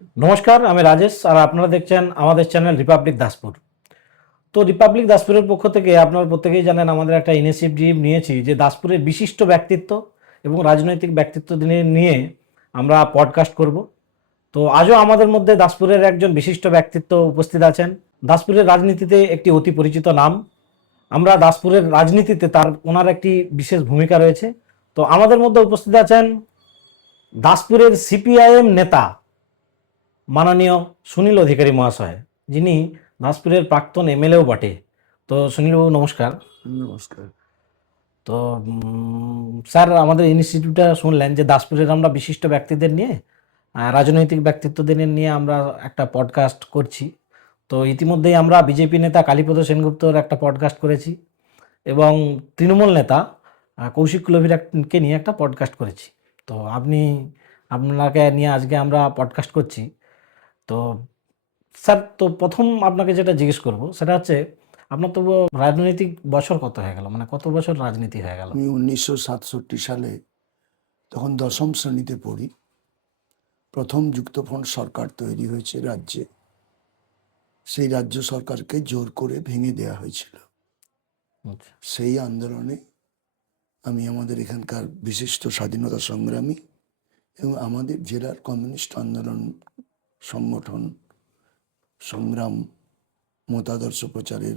নমস্কার, আমি রাজেশ আর আপনারা দেখছেন আমাদের চ্যানেল রিপাবলিক দাসপুর। তো রিপাবলিক দাসপুরের পক্ষ থেকে আপনারা প্রত্যেকেই জানেন আমাদের একটা ইনিশিয়েটিভ নিয়েছি যে দাসপুরের বিশিষ্ট ব্যক্তিত্ব এবং রাজনৈতিক ব্যক্তিত্ব নিয়ে আমরা পডকাস্ট করব। তো আজও আমাদের মধ্যে দাসপুরের একজন বিশিষ্ট ব্যক্তিত্ব উপস্থিত আছেন। দাসপুরের রাজনীতিতে একটি অতি পরিচিত নাম। আমরা দাসপুরের রাজনীতিতে ওনার একটি বিশেষ ভূমিকা রয়েছে। তো আমাদের মধ্যে উপস্থিত আছেন দাসপুরের সিপিআইএম নেতা মাননীয় সুনীল অধিকারী মহাশয়, যিনি দাসপুরের প্রাক্তন এমএলএও বটে। তো সুনীলবাবু নমস্কার। নমস্কার। তো স্যার, আমাদের ইনস্টিটিউটটা শুনলেন যে দাসপুরের আমরা বিশিষ্ট ব্যক্তিদের নিয়ে রাজনৈতিক ব্যক্তিত্বদের নিয়ে আমরা একটা পডকাস্ট করছি। তো ইতিমধ্যেই আমরা বিজেপি নেতা কালীপদ সেনগুপ্তর একটা পডকাস্ট করেছি এবং তৃণমূল নেতা কৌশিক কুলভিরাকে নিয়ে একটা পডকাস্ট করেছি। তো আপনাকে নিয়ে আজকে আমরা পডকাস্ট করছি। তো স্যার, তো প্রথম আপনাকে যেটা জিজ্ঞেস করব সেটা হচ্ছে, আপনার তো রাজনৈতিক বছর কত হয়ে গেল, মানে কত বছর রাজনীতি হয়ে গেল? আমি 1967 সালে তখন দশম শ্রেণীতে পড়ি। প্রথম যুক্তফ্রন্ট সরকার তৈরি হয়েছে রাজ্যে। সেই রাজ্য সরকারকে জোর করে ভেঙে দেওয়া হয়েছিল। আচ্ছা। সেই আন্দোলনে আমি আমাদের এখানকার বিশিষ্ট স্বাধীনতা সংগ্রামী এবং আমাদের জেলার কমিউনিস্ট আন্দোলন সংগঠন সংগ্রাম মতাদর্শ প্রচারের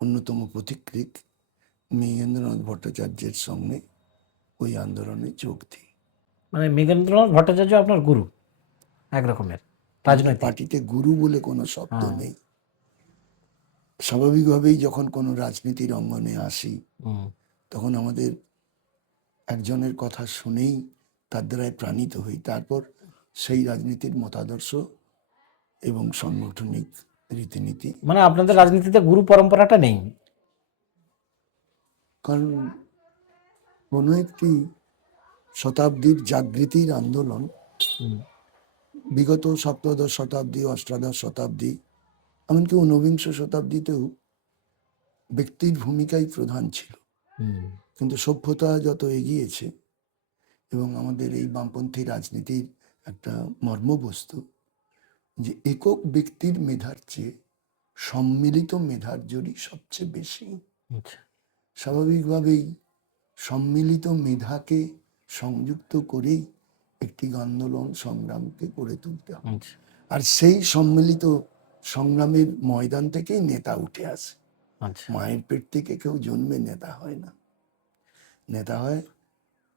অন্যতম পথিকৃৎ মৃগেন্দ্রনাথ ভট্টাচার্যের সঙ্গে ওই আন্দোলনে যোগ দিই। মানে মৃগেন্দ্রনাথ ভট্টাচার্য আপনার গুরু এক রকমের আমাদের রাজনৈতিক? পার্টিতে গুরু বলে কোনো শব্দ হ্যাঁ। নেই। স্বাভাবিকভাবেই যখন কোনো রাজনীতির অঙ্গনে আসি হুম। তখন আমাদের একজনের কথা শুনেই তার দ্বারাই প্রাণিত হই, তারপর সেই রাজনীতির মতাদর্শ এবং সাংগঠনিক রীতিনীতি। মানে আপনাদের রাজনীতিতে গুরু পরম্পরাটা নেই? কারণ কোনো একটি শতাব্দীর জাগৃতির আন্দোলন হুম। বিগত সপ্তদশ শতাব্দী, অষ্টাদশ শতাব্দী, এমনকি ঊনবিংশ শতাব্দীতেও ব্যক্তির ভূমিকাই প্রধান ছিল। হুম। কিন্তু সভ্যতা যত এগিয়েছে এবং আমাদের এই বামপন্থী রাজনীতির একটা মর্মবস্তু যে একক ব্যক্তির মেধার চেয়ে সম্মিলিত মেধার জোরই সবচেয়ে বেশি। আচ্ছা। স্বাভাবিকভাবেই সম্মিলিত মেধাকে সংযুক্ত করেই একটি আন্দোলন সংগ্রামকে গড়ে তুলতে হবে। আচ্ছা। আর সেই সম্মিলিত সংগ্রামের ময়দান থেকেই নেতা উঠে আসে। আচ্ছা। মায়ের পেট থেকে কেউ জন্মে নেতা হয় না, নেতা হয়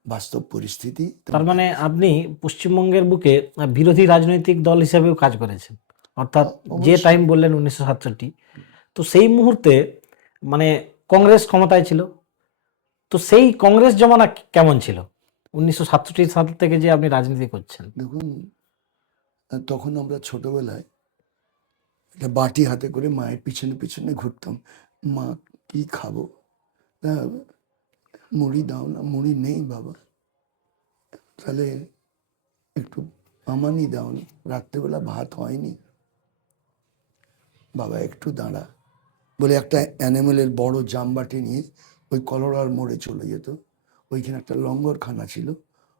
বাস্তব পরিস্থিতি। তার মানে আপনি পশ্চিমবঙ্গের বুকে বিরোধী রাজনৈতিক দল হিসেবেও কাজ করেছেন, অর্থাৎ যে অবশ্যই টাইম বললেন 1967, তো সেই মুহূর্তে মানে কংগ্রেস ক্ষমতায় ছিল। তো সেই কংগ্রেস জমানা কেমন ছিল 1967 সাল থেকে যে আপনি রাজনীতি করছেন? দেখুন, তখন আমরা ছোটবেলায় একটা বাটি হাতে করে মায়ের পিছনে পিছনে ঘুরতাম। মা, কি খাবো? মুড়ি দাও না। মুড়ি নেই বাবা, তাহলে একটু আমানি দাও না। রাত্রেবেলা ভাত হয়নি বাবা, একটু দাঁড়া বলে একটা অ্যানিমেলের বড় জামবাটি নিয়ে ওই কলোরার মোড়ে চলে যেত। ওইখানে একটা লঙ্গরখানা ছিল,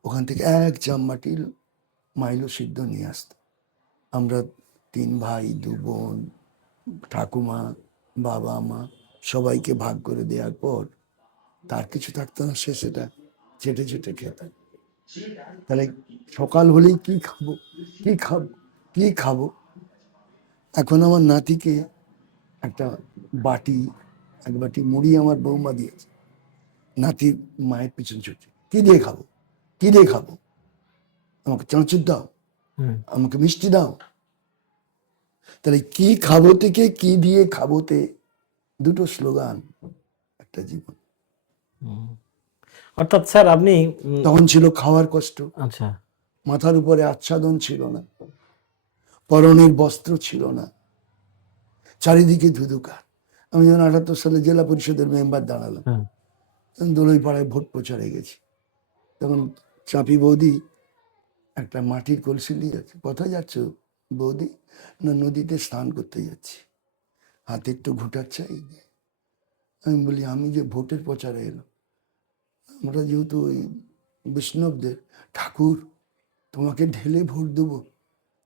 ওখান থেকে এক জামবাটি মাইলো সিদ্ধ নিয়ে আসতো। আমরা 3 ভাই 2 বোন, ঠাকুমা, বাবা মা সবাইকে ভাগ করে দেওয়ার পর তার কিছু থাকতো না, সে সেটা চেটে চেটে খেতাম। তাহলে সকাল হলেই কি খাবো, কি খাবো, কি খাবো। এখন আমার নাতিকে একটা বাটি, এক বাটি মুড়ি আমার বৌমা দিয়েছে, নাতি মায়ের পিছন ছুটছে, কি দিয়ে খাবো, কি দিয়ে খাবো, আমাকে চাঁচুর দাও, আমাকে মিষ্টি দাও। তাহলে কি খাবো থেকে কি দিয়ে খাবোতে দুটো স্লোগান, একটা জীবন। অর্থাৎ স্যার আপনি তখন ছিল খাওয়ার কষ্ট, আচ্ছা। মাথার উপরে আচ্ছাদন ছিল না, পরনের বস্ত্র ছিল না, চারিদিকে ধুধুকার। আমি যখন 78 সালে জেলা পরিষদের মেম্বার দাঁড়ালাম, দোলই পাড়ায় ভোট প্রচারে গেছি, তখন চাপি বৌদি একটা মাটির কলসি নিয়ে যাচ্ছে। কোথায় যাচ্ছ বৌদি? না, নদীতে স্নান করতে যাচ্ছি। হাতে একটু ঘুটাচ্ছে। আমি বলি, আমি যে ভোটের প্রচারে এলাম, আমরা যেহেতু ওই বৈষ্ণবদের ঠাকুর, তোমাকে ঢেলে ভোট দেবো,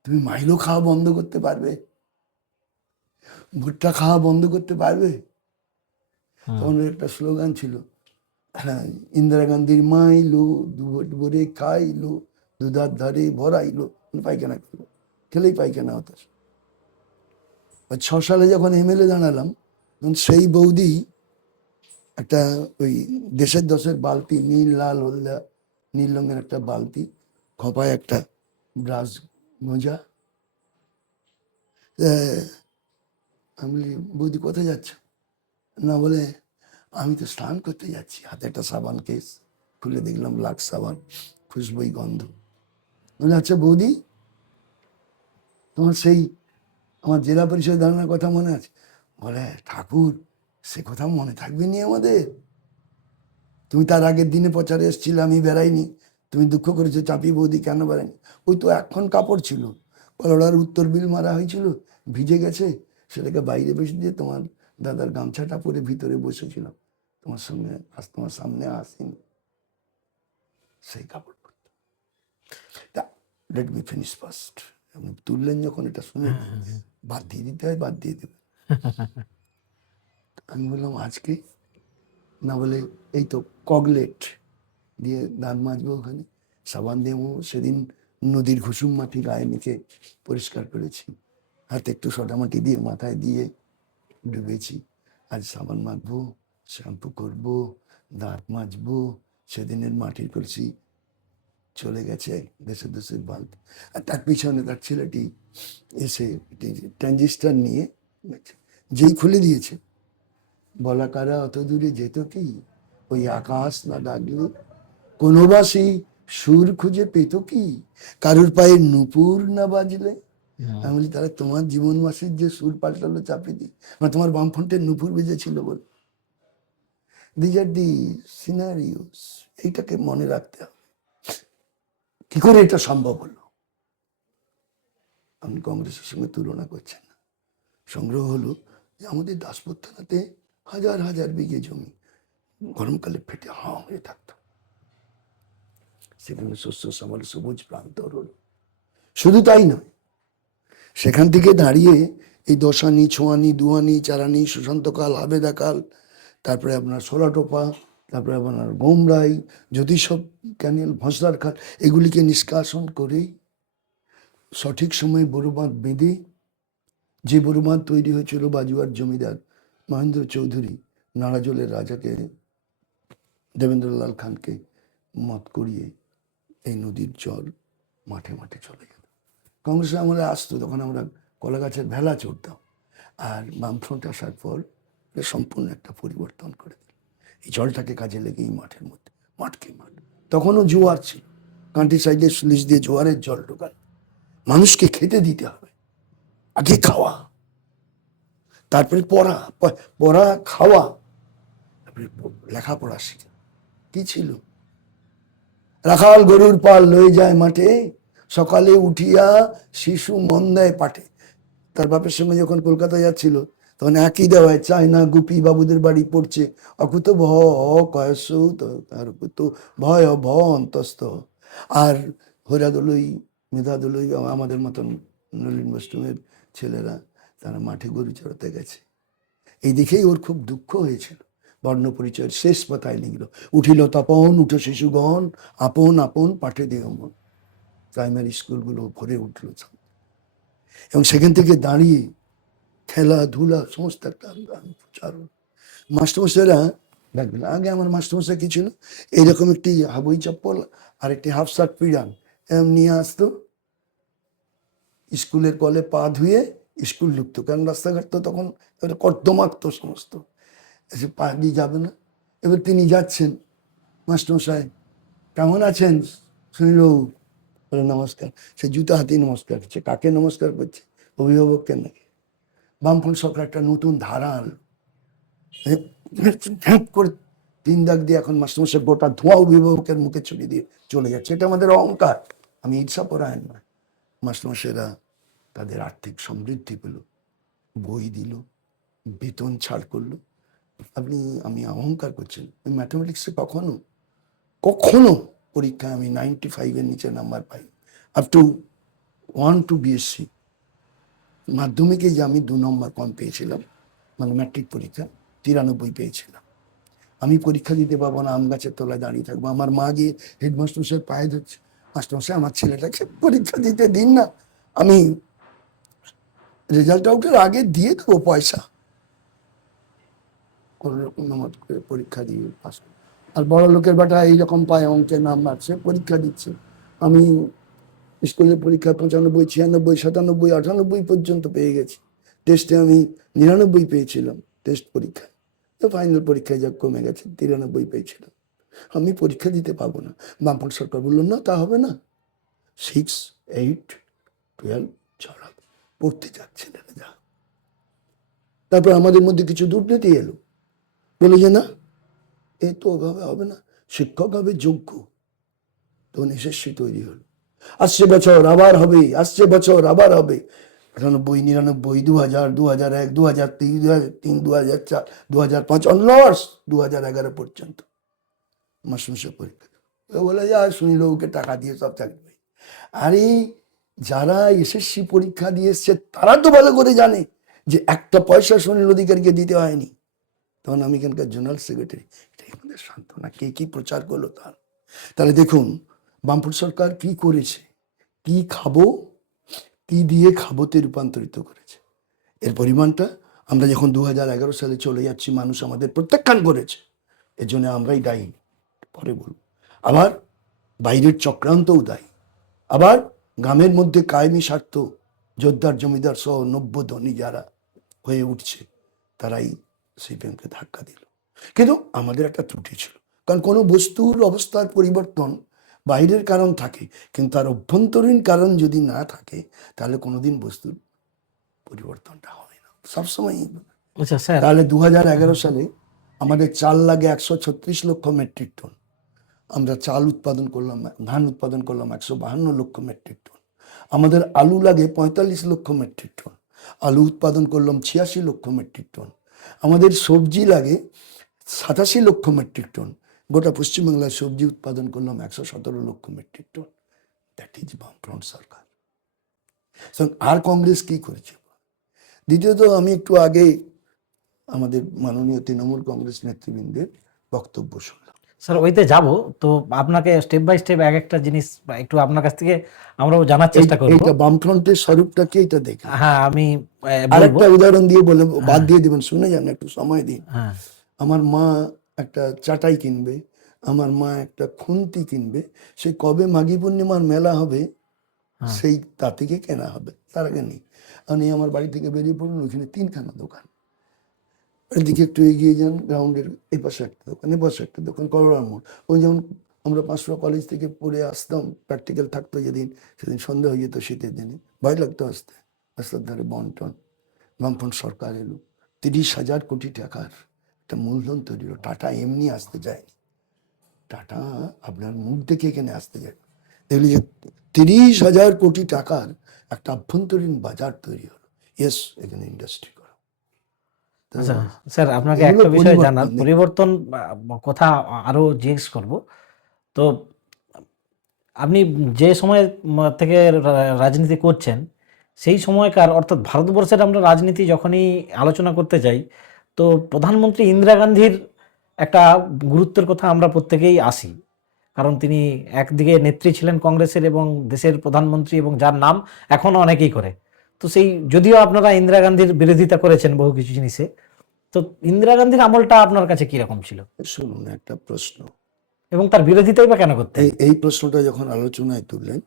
তুমি মাইলো খাওয়া বন্ধ করতে পারবে? ভুট্টা খাওয়া বন্ধ করতে পারবে? তখন ওর একটা স্লোগান ছিল, হ্যাঁ, ইন্দিরা গান্ধীর মাইলো দুভট ভরে খাইলো, দুধার ধারে ভরাইলো, পায়খানা করলো, খেলেই পায়খানা হতো। 6 সালে যখন এমএলএ দাঁড়ালাম, তখন সেই বৌদি একটা ওই দেশের দশের বালতি, নীল লাল হলদা নীল রঙের একটা বালতি, খপায় একটা ব্রাশ মোজা। আমি বলি, বৌদি কোথায় যাচ্ছ? না, বলে আমি তো স্নান করতে যাচ্ছি। হাতে একটা সাবান কেস, খুলে দেখলাম লাক্স সাবান, খুশবুই গন্ধ। বলে, আচ্ছা বৌদি, তোমার সেই আমার জেলা পরিষদ দাঁড়ানোর কথা মনে আছে? বলে, ঠাকুর, সে কথা মনে থাকবে নি আমাদের? তুমি তার আগের দিনে প্রচারে এসেছিলে, আমি বেড়াইনি, তুমি দুঃখ করেছো চাপি বৌদি কেন বেড়ায়নি। ওই তো এখন কাপড় ছিল, কলোরার উত্তর বিল মারা হয়েছিল, ভিজে গেছে, সেটাকে বাইরে বসে দিয়ে তোমার দাদার গামছাটা পরে ভিতরে বসেছিলাম, তোমার সঙ্গে তোমার সামনে আসিনি, সেই কাপড় পরতো। তা লেট মি ফিনিশ ফার্স্ট। আপনি তুললেন যখন, এটা শুনে বাদ দিয়ে দিতে হয়, বাদ দিয়ে দেবে। আমি বললাম আজকে না, বলে এই তো কগলেট দিয়ে দাঁত মাজবো, ওখানে সাবান দিয়ে সেদিন নদীর ঘুষুম মাটি গায়ে মেখে পরিষ্কার করেছি, হাতে একটু সোডামাটি দিয়ে মাথায় দিয়ে ডুবেছি। আজ সাবান মাখবো, শ্যাম্পু করবো, দাঁত মাজবো, সেদিনের মাটির কলসি চলে গেছে দেশের দেশের বাল্ব। আর তার পিছনে তার ছেলেটি এসে ট্রানজিস্টার নিয়ে যেই খুলে দিয়েছে, বলা কারা অত দূরে যেত কি, ওই আকাশ না ডাকলে, কোনো বাসি সুর খুঁজে পেত কি, কারুর পায়ে নুপুর না বাজলে। আমি বলি, তাহলে তোমার জীবন মাসির যে সুর পাল্টালো চাপে দি, মানে তোমার বামফ্রন্টের নুপুর বেজেছিল বলে। দিজ আর দি সিনারিওস, এইটাকে মনে রাখতে হবে। কি করে এটা সম্ভব হলো? আপনি কংগ্রেসের সঙ্গে তুলনা করছেন না। সংগ্রহ হলো যে আমাদের দাসপুর থানাতে হাজার হাজার বিঘে জমি গরমকালে ফেটে হাঁ হয়ে থাকতো, সেখানে শস্য শ্যামল সবুজ প্রান্তর হলো। শুধু তাই নয়, সেখান থেকে দাঁড়িয়ে এই দশানি, ছোয়ানি, দুয়ানি, চারানি, সুশান্তকাল, আবেদাকাল, তারপরে আপনার সোলাটোপা, তারপরে আপনার গোমরাই, যদি সব ক্যানেল, ভসলার খাল, এগুলিকে নিষ্কাশন করে সঠিক সময়ে বড় বাঁধ বেঁধে, যে বড় বাঁধ তৈরি হয়েছিল বাজুয়ার জমিদার মহেন্দ্র চৌধুরী নাড়াজলের রাজাকে, দেবেন্দ্রলাল খানকে মত করিয়ে এই নদীর জল মাঠে মাঠে চলে যেত। কংগ্রেস আমলে আসতো, তখন আমরা কলা গাছের ভেলা চড়তাম। আর বামফ্রন্ট আসার পর সম্পূর্ণ একটা পরিবর্তন করে দিল। এই জলটাকে কাজে লেগে এই মাঠের মধ্যে, মাঠকে মাঠ। তখনও জোয়ার ছিল, কান্ট্রি সাইডে স্লিজ দিয়ে জোয়ারের জল ঢোকাল। মানুষকে খেতে দিতে হবে, আগে খাওয়া, তারপরে পড়া, পড়া খাওয়া, তারপরে লেখাপড়া শিখা। কি ছিল? রাখাল গরুর পাল লয়ে যায় মাঠে, সকালে উঠিয়া শিশু মন দেয় পাঠে। তার বাপের সঙ্গে যখন কলকাতা যাচ্ছিল, তখন একই দেওয়ায় চায়না গুপি বাবুদের বাড়ি পড়ছে, অকুত ভ কয়স, তার অকুত ভয় ভ অন্তস্থ। আর হইরাদলই, মেধাদলই, আমাদের মতন নলিন বৈষ্ণবের ছেলেরা, তারা মাঠে গরু চড়াতে গেছে। এই দেখেই ওর খুব দুঃখ হয়েছিল। বর্ণ পরিচয়ের শেষ পাতায় লিখল, উঠিল তপন উঠো শিশুগণ, আপন আপন পাঠে দেহ মন। প্রাইমারি স্কুলগুলো ভরে উঠল, এবং সেখান থেকে দাঁড়িয়ে খেলাধুলা সমস্ত একটা প্রচারণ। মাস্টারমশাইরা দেখবেন, আগে আমার মাস্টারমশাই কি ছিল, এইরকম একটি হাবই চপ্পল আর একটি হাফ শার্ট পিড়ান নিয়ে আসতো, স্কুলের কলে পা ধুয়ে স্কুল ঢুকতো, কারণ রাস্তাঘাট তো তখন কর্দমাক্ত সমস্ত, এসে পা দিয়ে যাবে না। এবার তিনি যাচ্ছেন, মাস্টারমশাই কেমন আছেন শুনিল, বলে নমস্কার। সে জুতা হাতে নমস্কার করছে, কাকে নমস্কার করছে? অভিভাবককে নাকি? বামফ্রন্ট সরকার একটা নতুন ধারা আনলো, করে 3 দাগ দিয়ে এখন মাস্টারমশাই গোটা ধোঁয়া অভিভাবকের মুখে ছড়িয়ে দিয়ে চলে যাচ্ছে। এটা আমাদের অহংকার, আমি ঈর্ষাপরায়ণ নয়। মাস্টারমশাইরা তাদের আর্থিক সমৃদ্ধি পেল, বই দিল, বেতন ছাড় করলো। আমি অহংকার করছেন, ম্যাথামেটিক্সে কখনো কখনো পরীক্ষায় আমি 95-এর নিচে number pi, up to 1 to BSc মাধ্যমিকে যে আমি 2 নম্বর কম পেয়েছিলাম, মানে ম্যাট্রিক পরীক্ষা 93 পেয়েছিলাম। আমি পরীক্ষা দিতে পারবো না, আম গাছের তলায় দাঁড়িয়ে থাকবো। আমার মা গিয়ে হেডমাস্টার মশাই পায়ে ধরছে, মাস্টারমশাই আমার ছেলেটাকে পরীক্ষা দিতে দিন না, আমি রেজাল্ট আউটের আগে দিয়ে দেবো পয়সা। কোনো রকম নামাজ করে পরীক্ষা দিয়ে পাস। আর বড় লোকের বেটা এইরকম পায় অঙ্কের নাম্বার, সে পরীক্ষা দিচ্ছে। আমি স্কুলের পরীক্ষা 95, 96, 97, 98 পর্যন্ত পেয়ে গেছি। টেস্টে আমি 99 পেয়েছিলাম টেস্ট পরীক্ষায়। তো ফাইনাল পরীক্ষায় যা কমে গেছে, 93 পেয়েছিলাম। আমি পরীক্ষা দিতে পারবো না। বামফ্রন্ট সরকার বললো না, তা হবে না, 6, 8, 12 ছড়াবে, পড়তে যাচ্ছিলেন যা। তারপর আমাদের মধ্যে কিছু দুর্নীতি এলো, বলে যে না, এ তো ওভাবে হবে না, শিক্ষক হবে যোগ্য। তখন এসএসসি তৈরি হলো। আসছে বছর আবার হবে, আসছে বছর আবার হবে। 98, 99, 2000, 2001, 2003, 2003, 2004, 2005, অলমোস্ট 2011 পর্যন্ত মাসে পরীক্ষা। বলে যে আর সুনীল বাবুকে টাকা দিয়ে সব চাকরি পাই। আরে যারা এসএসসি পরীক্ষা দিয়ে এসছে তারা তো ভালো করে জানে যে একটা পয়সা সুনীল অধিকারীকে দিতে হয়নি। তখন আমি এখানকার জেনারেল সেক্রেটারি, এটাই আমাদের সান্ত্বনা। কে কি প্রচার করলো তার। তাহলে দেখুন বামফ্রন্ট সরকার কি করেছে, কি খাবো, কি দিয়ে খাবোতে রূপান্তরিত করেছে। এর পরিমাণটা আমরা যখন 2011 সালে চলে যাচ্ছি, মানুষ আমাদের প্রত্যাখ্যান করেছে, এর জন্য আমরাই দায়ী, পরে বলবো। আবার বাইরের চক্রান্তও দায়ী। আবার গ্রামের মধ্যে কায়েমি স্বার্থ জোরদার জমিদার সহ নব্য ধনী যারা হয়ে উঠছে, তারাই সিপিএমকে ধাক্কা দিল। কিন্তু আমাদের একটা ত্রুটি ছিল, কারণ কোনো বস্তুর অবস্থার পরিবর্তন বাইরের কারণ থাকে, কিন্তু তার অভ্যন্তরীণ কারণ যদি না থাকে তাহলে কোনোদিন বস্তুর পরিবর্তনটা হয় না, সবসময়। আচ্ছা স্যার, তাহলে 2011 সালে আমাদের চাল লাগে 136 লক্ষ মেট্রিক টন। আমরা চাল উৎপাদন করলাম, ধান উৎপাদন করলাম 152 লক্ষ মেট্রিক টন। আমাদের আলু লাগে 45 লক্ষ মেট্রিক টন, আলু উৎপাদন করলাম 86 লক্ষ মেট্রিক টন। আমাদের সবজি লাগে 87 লক্ষ মেট্রিক টন, গোটা পশ্চিমবাংলায় সবজি উৎপাদন করলাম 117 লক্ষ মেট্রিক টন। দ্যাট ইজ বামফ্রন্ট সরকার। আর কংগ্রেস কি করেছে? দ্বিতীয়ত, আমি একটু আগে আমাদের মাননীয় তৃণমূল কংগ্রেস নেতৃবৃন্দের বক্তব্য শুনলাম। স্যার ওইতে যাব, তো আপনাকে স্টেপ বাই স্টেপ এক একটা জিনিস একটু আপনার কাছ থেকে আমরাও জানার চেষ্টা করব। এইটা বামফ্রন্টের স্বরূপটা কি, এটা দেখে হ্যাঁ আমি বলবো। আরেকটা উদাহরণ দিয়ে বলে বাদ দিয়ে দিবেন, শুনে যান, একটু সময় দিন। হ্যাঁ আমার মা একটা চাটাই কিনবে, আমার মা একটা খুন্তি কিনবে, সে কবে মাঘী পূর্ণিমার মেলা হবে সেই তা থেকে কেনা হবে, তার আগে নেই। আমি আমার বাড়ি থেকে বেরিয়ে পড়ুন, ওইখানে 3খানা দোকান। এদিকে একটু এগিয়ে যান, গ্রাউন্ডের এই পাশে একটা দোকান, এ পাশে একটা দোকান, করোড়ার মোড়। ওই যেমন আমরা 500 কলেজ থেকে পড়ে আসতাম, প্র্যাকটিক্যাল থাকতো যেদিন, সেদিন সন্ধ্যা হয়ে যেত, শীতের দিনে ভয় লাগতো আসতে। রাস্তার ধারে বন্টন। বামফ্রন্ট সরকার এলো, 30,000 কোটি টাকার একটা মূলধন তৈরি হলো। টাটা এমনি আসতে যায়নি, টাটা আপনার মুখ দেখে এখানে আসতে যায়। দেখলি যে 30,000 কোটি টাকার একটা আভ্যন্তরীণ বাজার তৈরি হলো। ইয়েস, এখানে ইন্ডাস্ট্রি করা। আচ্ছা স্যার, আপনাকে এগুলো একটা বিষয় পরিবর্তন জানার, দেখুন। পরিবর্তন কথা আরো জিজ্ঞেস করব। তো আপনি যে সময় থেকে রাজনীতি করছেন, সেই সময়কার, অর্থাৎ ভারতবর্ষের আমরা রাজনীতি যখনই আলোচনা করতে যাই, তো প্রধানমন্ত্রী ইন্দিরা গান্ধীর একটা গুরুত্বের কথা আমরা প্রত্যেকেই আসি। কারণ তিনি একদিকে নেত্রী ছিলেন কংগ্রেসের এবং দেশের প্রধানমন্ত্রী, এবং যার নাম এখনো অনেকেই করে। তো সেই, যদিও আপনারা ইন্দিরা গান্ধীর বিরোধিতা করেছেন বহু কিছু জিনিসে, তো ইন্দিরা গান্ধীর আমলটা আপনার কাছে কিরকম ছিল শুনুন, একটা প্রশ্ন, এবং তার বিরোধিতাই বা কেন করতেন? এই প্রশ্নটা যখন আলোচনায় তুললেন,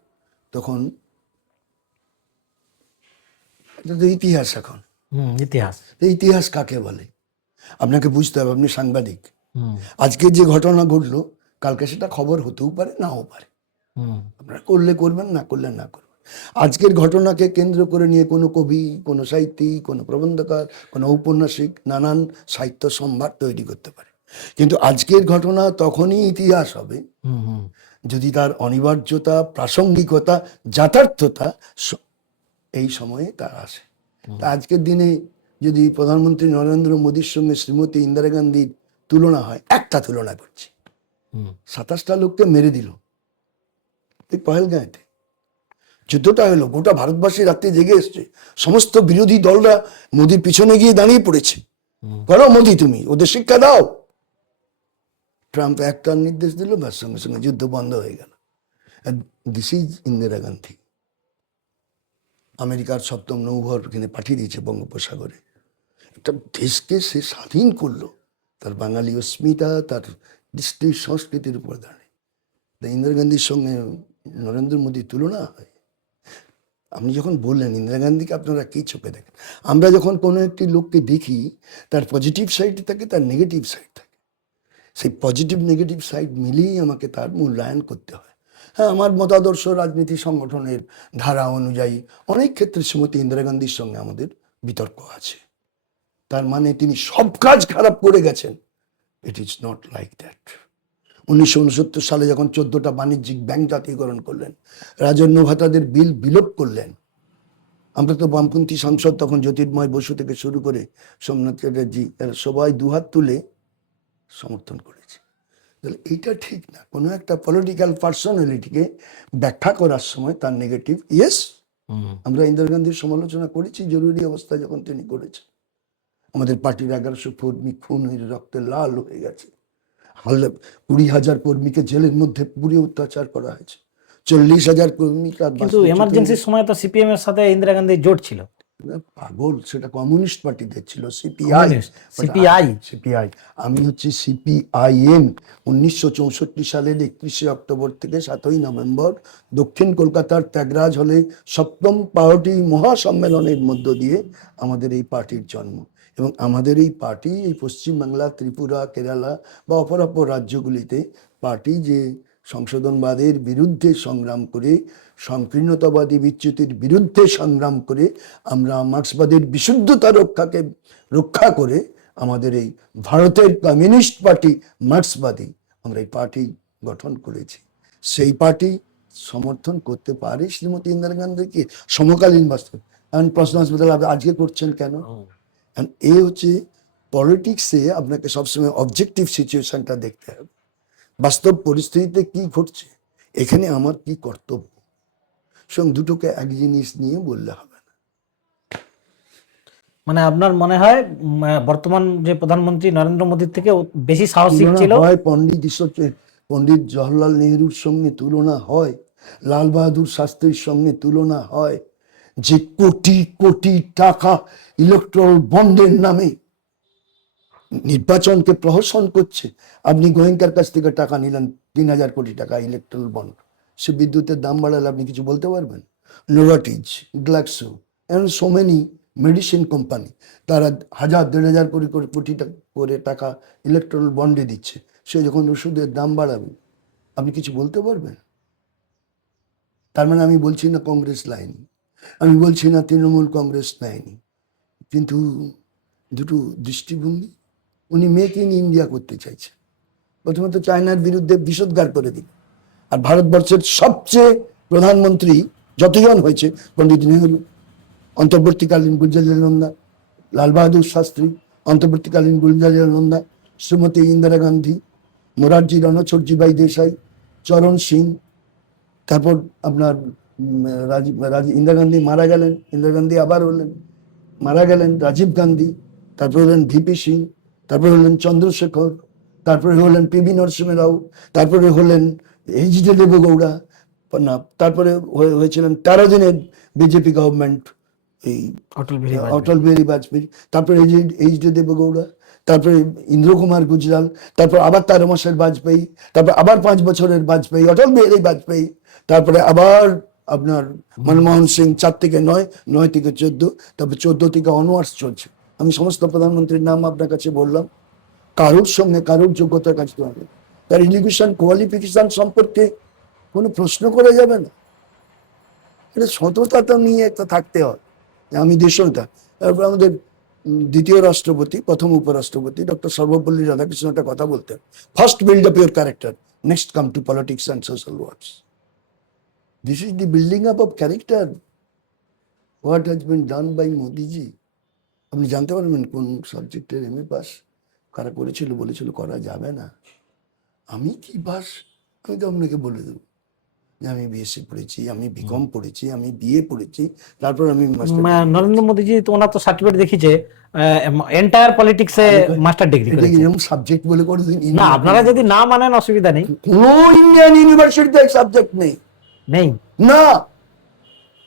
তখন এটা তো ইতিহাস। এখন ইতিহাস। এই ইতিহাস কাকে বলে আপনাকে বুঝতে হবে, আপনি সাংবাদিক। হুম আজকে যে ঘটনা ঘটলো, কালকে সেটা খবর হতেও পারে, নাও পারে। হুম আপনারা করলে করবেন, না করলে না করবেন। আজকের ঘটনাকে কেন্দ্র করে নিয়ে কোনো কবি, কোনো সাহিত্যিক, কোনো প্রবন্ধকার, কোনো ঔপন্যাসিক নানান সাহিত্য সম্ভার তৈরি করতে পারে। কিন্তু আজকের ঘটনা তখনই ইতিহাস হবে হুম হুম যদি তার অনিবার্যতা, প্রাসঙ্গিকতা, যথার্থতা এই সময়ে তার আসে। তা আজকের দিনে যদি প্রধানমন্ত্রী নরেন্দ্র মোদীর সঙ্গে শ্রীমতী ইন্দিরা গান্ধীর তুলনা হয়, একটা তুলনা করছি, হুম 27টা লোককে মেরে দিল এই পহেলগাঁয়েতে, যুদ্ধটা হলো, গোটা ভারতবাসী রাত্রে জেগে এসছে, সমস্ত বিরোধী দলরা মোদির পিছনে গিয়ে দাঁড়িয়ে পড়েছে, করো মোদি তুমি, ওদের শিক্ষা দাও। ট্রাম্প একটা নির্দেশ দিল, ব্যাস সঙ্গে সঙ্গে যুদ্ধ বন্ধ হয়ে গেল। This is Indira Gandhi. আমেরিকার 7ম নৌবহর এখানে পাঠিয়ে দিয়েছে বঙ্গোপসাগরে। একটা দেশকে সে স্বাধীন করলো তার বাঙালি অস্মিতা, তার দৃষ্টি সংস্কৃতির উপর দাঁড়িয়ে। ইন্দিরা গান্ধীর সঙ্গে নরেন্দ্র মোদীর তুলনা হয়? আপনি যখন বললেন ইন্দিরা গান্ধীকে আপনারা কী চোখে দেখেন, আমরা যখন কোনো একটি লোককে দেখি তার পজিটিভ সাইড থাকে, তার নেগেটিভ সাইড থাকে, সেই পজিটিভ নেগেটিভ সাইড মিলিয়েই আমাকে তার মূল্যায়ন করতে হয়। হ্যাঁ, আমার মতাদর্শ রাজনীতি সংগঠনের ধারা অনুযায়ী অনেক ক্ষেত্রে শ্রীমতী ইন্দিরা গান্ধীর সঙ্গে আমাদের বিতর্ক আছে। তার মানে তিনি সব কাজ খারাপ করে গেছেন? It is not like that. 1969 সালে যখন 14টা বাণিজ্যিক ব্যাংক জাতীয়করণ করলেন, রাজন্য ভাতাদের বিল বিলোপ করলেন, আমরা তো বামপন্থী সাংসদ তখন জ্যোতির্ময় বসু থেকে শুরু করে সোমনাথ চ্যাটার্জি, এরা সবাই দুহাত তুলে সমর্থন করেছে। তাহলে এইটা ঠিক না। কোনো একটা পলিটিক্যাল পার্সোনালিটিকে ব্যাখ্যা করার সময় তার নেগেটিভ, ইয়েস, আমরা ইন্দিরা গান্ধীর সমালোচনা করেছি জরুরি অবস্থা যখন তিনি করেছেন। আমাদের পার্টির 1100 কর্মী খুন হয়ে রক্তে লাল হয়ে গেছে, 20,000 কর্মীকে জেলের মধ্যে পুড়ে অত্যাচার করা হয়েছে, 40,000 কর্মী। কিন্তু এমার্জেন্সির সময় তো সিপিএম এর সাথে ইন্দিরা গান্ধী জোট ছিল। পাগল, সেটা কমিউনিস্ট পার্টিদের ছিল, সিপিআই। সিপিআই, আমি হচ্ছে সিপিআইএম। 1964 সালের 31শে অক্টোবর থেকে 7ই নভেম্বর দক্ষিণ কলকাতার ত্যাগরাজ হলে 7ম পার্টি মহাসম্মেলনের মধ্য দিয়ে আমাদের এই পার্টির জন্ম। এবং আমাদের এই পার্টি এই পশ্চিমবাংলা, ত্রিপুরা, কেরালা বা অপরাপর রাজ্যগুলিতে পার্টি যে সংশোধনবাদের বিরুদ্ধে সংগ্রাম করে, সংকীর্ণতাবাদী বিচ্যুতির বিরুদ্ধে সংগ্রাম করে, আমরা মার্ক্সবাদের বিশুদ্ধতা রক্ষা করে আমাদের এই ভারতের কমিউনিস্ট পার্টি মার্ক্সবাদী, আমরা এই পার্টি গঠন করেছি। সেই পার্টি সমর্থন করতে পারে শ্রীমতী ইন্দিরা গান্ধীকে সমকালীন বাস্তব। এখন প্রশ্ন আসবে, তাহলে আজকে করছেন কেন? এ হচ্ছে পলিটিক্সে আপনাকে সবসময় অবজেক্টিভ সিচুয়েশনটা দেখতে হবে, বাস্তব পরিস্থিতিতে কি ঘটছে, এখানে আমার কি কর্তব্য। সঙ্গে দুটোকে এক জিনিস নিয়ে বললে হবে না। মানে আপনার মনে হয় বর্তমান যে প্রধানমন্ত্রী নরেন্দ্র মোদীর থেকে বেশি সাহসিক ছিল? হয় পণ্ডিত জওহরলাল নেহরুর সঙ্গে তুলনা হয়, লাল বাহাদুর শাস্ত্রীর সঙ্গে তুলনা হয়, যে কোটি কোটি টাকা ইলেকট্রাল বন্ডের নামে নির্বাচনকে প্রহসন করছে। আপনি গোয়েঙ্কার কাছ থেকে টাকা নিলেন 3,000 কোটি টাকা ইলেকট্রাল বন্ড, সে বিদ্যুতের দাম বাড়ালে আপনি কিছু বলতে পারবেন? Novartis, Glaxo and so many medicine company, তারা 1,000-1,500 কোটি করে টাকা ইলেকট্রাল বন্ডে দিচ্ছে। সে যখন ওষুধের দাম বাড়াবে আপনি কিছু বলতে পারবেন? তার মানে আমি বলছি না কংগ্রেস লাইনি, আমি বলছি না তৃণমূল কংগ্রেস নেয়নি, কিন্তু দুটো দৃষ্টিভঙ্গি। উনি মেক ইন ইন্ডিয়া করতে চাইছে, প্রথমত চায়নার বিরুদ্ধে বিষোদ্গার করে দিল। আর ভারতবর্ষের সবচেয়ে প্রধানমন্ত্রী যতজন হয়েছে, পণ্ডিত নেহরু, অন্তর্বর্তীকালীন গুলজারিলাল নন্দা, লাল বাহাদুর শাস্ত্রী, অন্তর্বর্তীকালীন গুলজারিলাল নন্দা, শ্রীমতী ইন্দিরা গান্ধী, মোরারজি রণছড়জিভাই দেশাই, চরণ সিং, তারপর আপনার ইন্দিরা গান্ধী মারা গেলেন, ইন্দিরা গান্ধী আবার হলেন, মারা গেলেন রাজীব গান্ধী, তারপরে হলেন ভিপি সিং, তারপরে হলেন চন্দ্রশেখর, তারপরে হলেন পিভি নরসিংহ রাও, তারপরে হলেন এইচ.ডি. দেবগৌড়া, না তারপরে হয়েছিলেন 13 দিনের বিজেপি গভর্নমেন্ট, এই অটল বিহারী বাজপেয়ী, তারপরে এইচ.ডি. দেবগৌড়া, তারপরে ইন্দ্র কুমার গুজরাল, তারপর আবার 13 মাসের বাজপেয়ী, তারপর আবার 5 বছরের বাজপেয়ী, অটল বিহারী বাজপেয়ী, তারপরে আবার আপনার মনমোহন সিং 4 থেকে 9, 9 থেকে 14, তারপর 14 থেকে অনওয়ার্ডস চলছে। আমি সমস্ত প্রধানমন্ত্রীর নাম আপনার কাছে বললাম, কারোর সঙ্গে কারোর যোগ্যতার কাছে হবে, তার এডুকেশন কোয়ালিফিকেশন সম্পর্কে কোনো প্রশ্ন করা যাবে না। এটা সততা নিয়ে একটা থাকতে হয়, আমি দেশনেতা। তারপর আমাদের দ্বিতীয় রাষ্ট্রপতি, প্রথম উপরাষ্ট্রপতি ডক্টর সর্বপল্লী রাধাকৃষ্ণ একটা কথা বলতেন, first build up your character, next come to politics and social works. This is the building up of character, what has been done by Modiji. আপনি জানতে পারবেন কোন সাবজেক্টের এমএ পাস কারা করেছিল, বলেছিল করা যাবে না। আমি কি পাস আমি তো আপনাকে বলে দেবো। যে আমি বিএসসি পড়েছি, আমি বিকম পড়েছি, আমি বিএ পড়েছি, তারপর আমি মাস্টার নরেন্দ্র মোদীজি তো ওনার তো সার্টিফিকেট দেখিছে এন্টায়ার পলিটিক্সে মাস্টার ডিগ্রি এটা করেছে। এরকম সাবজেক্ট বলে করে দিন। না আপনারা যদি না মানেন অসুবিধা নেই। কোনো ইন্ডিয়ান ইউনিভার্সিটিতে সাবজেক্ট নেই। নেই না,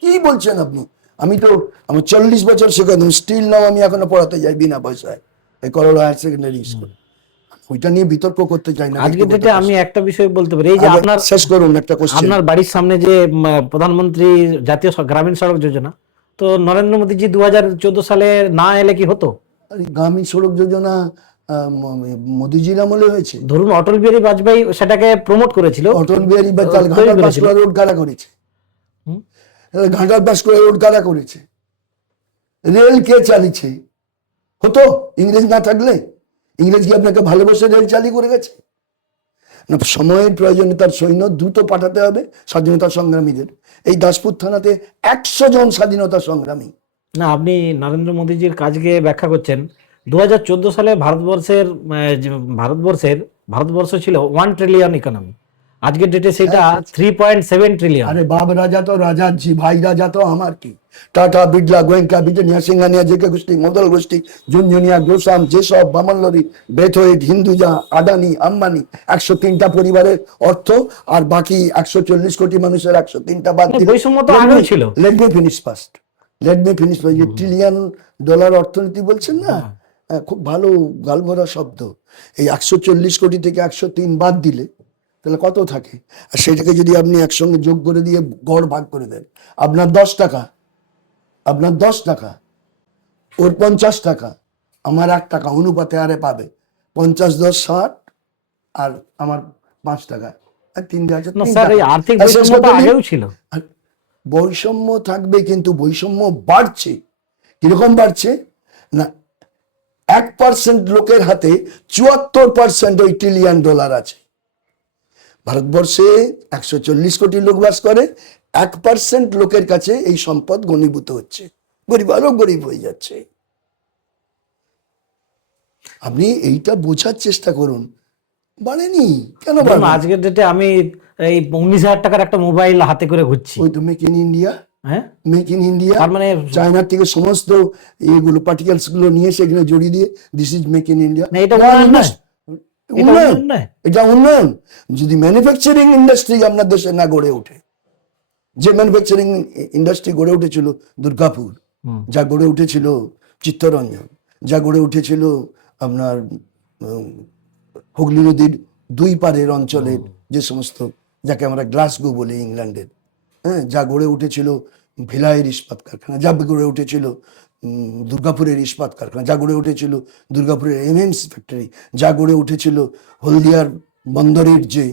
কি বলছেন আপনি? আমি তো আমার 40 বছর শেখাতাম, স্টিল নাও আমি এখনো পড়াতে যাই বিনা পয়সায় এই করোনা হায়ার সেকেন্ডারি স্কুল। ওইটা নিয়ে বিতর্ক করতে চাই না। আজকের ডেটে আমি একটা বিষয় বলতে পারি, এই যে আগে আপনার শেষ করুন একটা কোশ্চেন। আপনার বাড়ির সামনে যে প্রধানমন্ত্রী জাতীয় গ্রামীণ সড়ক যোজনা, তো নরেন্দ্র মোদীজি 2014 সালে না এলে কি হতো? গ্রামীণ সড়ক যোজনা মোদিজির আমলে হয়েছে। ধরুন অটল বিহারী বাজপেয়ী সেটাকে প্রমোট করেছিল, অটল বিহারী বা তার তৈরি ঘাটাল করেছিল। বাঁশকুড়া রোড কারা করেছে? হুম? ঘাটাল বাঁশকুড়া রোড কারা করেছে? রেল কে চালিয়েছে? হতো ইংরেজ না থাকলে? ইংরেজ কি আপনাকে ভালোবেসে রেল চালু করে গেছে? না, সময়ের প্রয়োজনে তার সৈন্য দ্রুত পাঠাতে হবে স্বাধীনতা সংগ্রামীদের। এই দাসপুর থানাতে 100 জন স্বাধীনতা সংগ্রামী। না, আপনি নরেন্দ্র মোদীজির কাজকে ব্যাখ্যা করছেন। 2014 সালে ভারতবর্ষ ছিল 1 ট্রিলিয়ন ইকোনমি, আজকের ডেটে সেটা 3.7 ট্রিলিয়ন। আরে বাপ রাজা তো রাজার জি, ভাই রাজা তো আমার কি। টাটা, বিড়লা, গোয়েঙ্কা, ব্রিটানিয়া, সিঙ্গানিয়া, জেকে গোষ্ঠী, মোদল গোষ্ঠী, জুনজুনিয়া, গ্রোসাম, যেসব, বামনলরি, বেথওয়েট, হিন্দুজা, আদানি, আম্বানি, 103টা পরিবারের অর্থ, আর বাকি 140 কোটি মানুষের 103টা বাদ দিলে বৈষম্য তো আগেও ছিল। Let me finish first. যে ট্রিলিয়ন ডলার অর্থনীতি বলছেন না, খুব ভালো গালভরা শব্দ। এই 140 কোটি থেকে 103 বাদ দিলে তাহলে কত থাকে? আর সেটাকে যদি আপনি একসঙ্গে যোগ করে দিয়ে গড় ভাগ করে দেন, আপনার 10 টাকা, আপনার 10 টাকা, ওর 50 টাকা, আমার 1 টাকা, অনুপাতে আরে পাবে 50, 10, 60, আর আমার 5 টাকা, আর 3,000। না স্যার, এই আর্থিক বৈষম্য তো আগেও ছিল। বৈষম্য থাকবে, কিন্তু বৈষম্য বাড়ছে। কিরকম বাড়ছে না, 1% লোকের হাতে 74% ওই ট্রিলিয়ন ডলার আছে। ভারতবর্ষে 140 কোটি লোক বাস করে, 1% লোকের কাছে এই সম্পদ ঘনীভূত হচ্ছে, গরিব আরো গরিব হয়ে যাচ্ছে। আপনি এইটা বোঝার চেষ্টা করুন। বাড়েনি কেন? ধরুন আজকের ডেটে আমি এই 19,000 টাকার একটা মোবাইল হাতে করে ঘুরছি। ওই তো মেক ইন ইন্ডিয়া। হ্যাঁ, মেক ইন ইন্ডিয়া, তার মানে চায়নার থেকে সমস্ত এগুলো পার্টিকেলস গুলো নিয়ে সেখানে জড়িয়ে দিয়ে this is make in India. না, এটা উন্নয়ন নয়। উন্নয়ন, এটা উন্নয়ন। যদি ম্যানুফ্যাকচারিং ইন্ডাস্ট্রি আপনার দেশে না গড়ে ওঠে, যে ম্যানুফ্যাকচারিং ইন্ডাস্ট্রি গড়ে উঠেছিল দুর্গাপুর, যা গড়ে উঠেছিল চিত্তরঞ্জন, যা গড়ে উঠেছিল আপনার হুগলি নদীর 2 পারের অঞ্চলের যে সমস্ত, যাকে আমরা গ্লাসগো বলি ইংল্যান্ডের, হ্যাঁ, যা গড়ে উঠেছিল ভিলাইয়ের ইস্পাত কারখানা, যা গড়ে উঠেছিল দুর্গাপুরের ইস্পাত কারখানা, যা গড়ে উঠেছিল দুর্গাপুরের এমএমস ফ্যাক্টরি, যা গড়ে উঠেছিল হলদিয়ার বন্দরের যে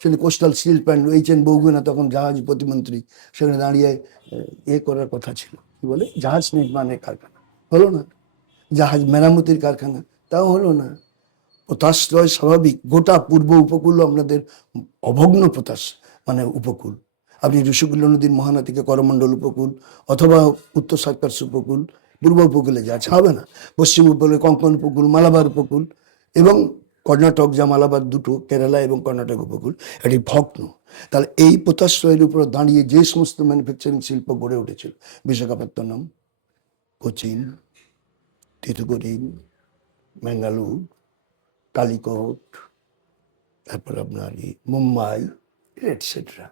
সেটা কোস্টাল স্টিল প্ল্যান্ট। এইচএন বৌগুনা তখন জাহাজ প্রতিমন্ত্রী, সেখানে দাঁড়িয়ে করার কথা ছিল, কি বলে, জাহাজ নির্মাণের কারখানা, হলো না। জাহাজ মেরামতির কারখানা, তাও হলো না। পোতাশ্রয় স্বাভাবিক, গোটা পূর্ব উপকূল আপনাদের অভগ্ন পোতাশ মানে উপকূল। আপনি ঋষিকুল্য নদীর মহানদীকে করমণ্ডল উপকূল, অথবা উত্তর সার্কাস উপকূল, পূর্ব উপকূলে যা হবে না, পশ্চিম উপকূলে কঙ্কন উপকূল, মালাবার উপকূল, এবং কর্ণাটক, যা মালাবার দুটো, কেরালা এবং কর্ণাটক উপকূল, এটি ভগ্ন। তাহলে এই পোতাশ্রয়ের উপর দাঁড়িয়ে যে সমস্ত ম্যানুফ্যাকচারিং শিল্প গড়ে উঠেছিল, বিশাখাপত্তনম, কোচিন, তিতুকুরিন, ম্যাঙ্গালুর, কালিকট, তারপর আপনার মুম্বাই, এটসেট্রা।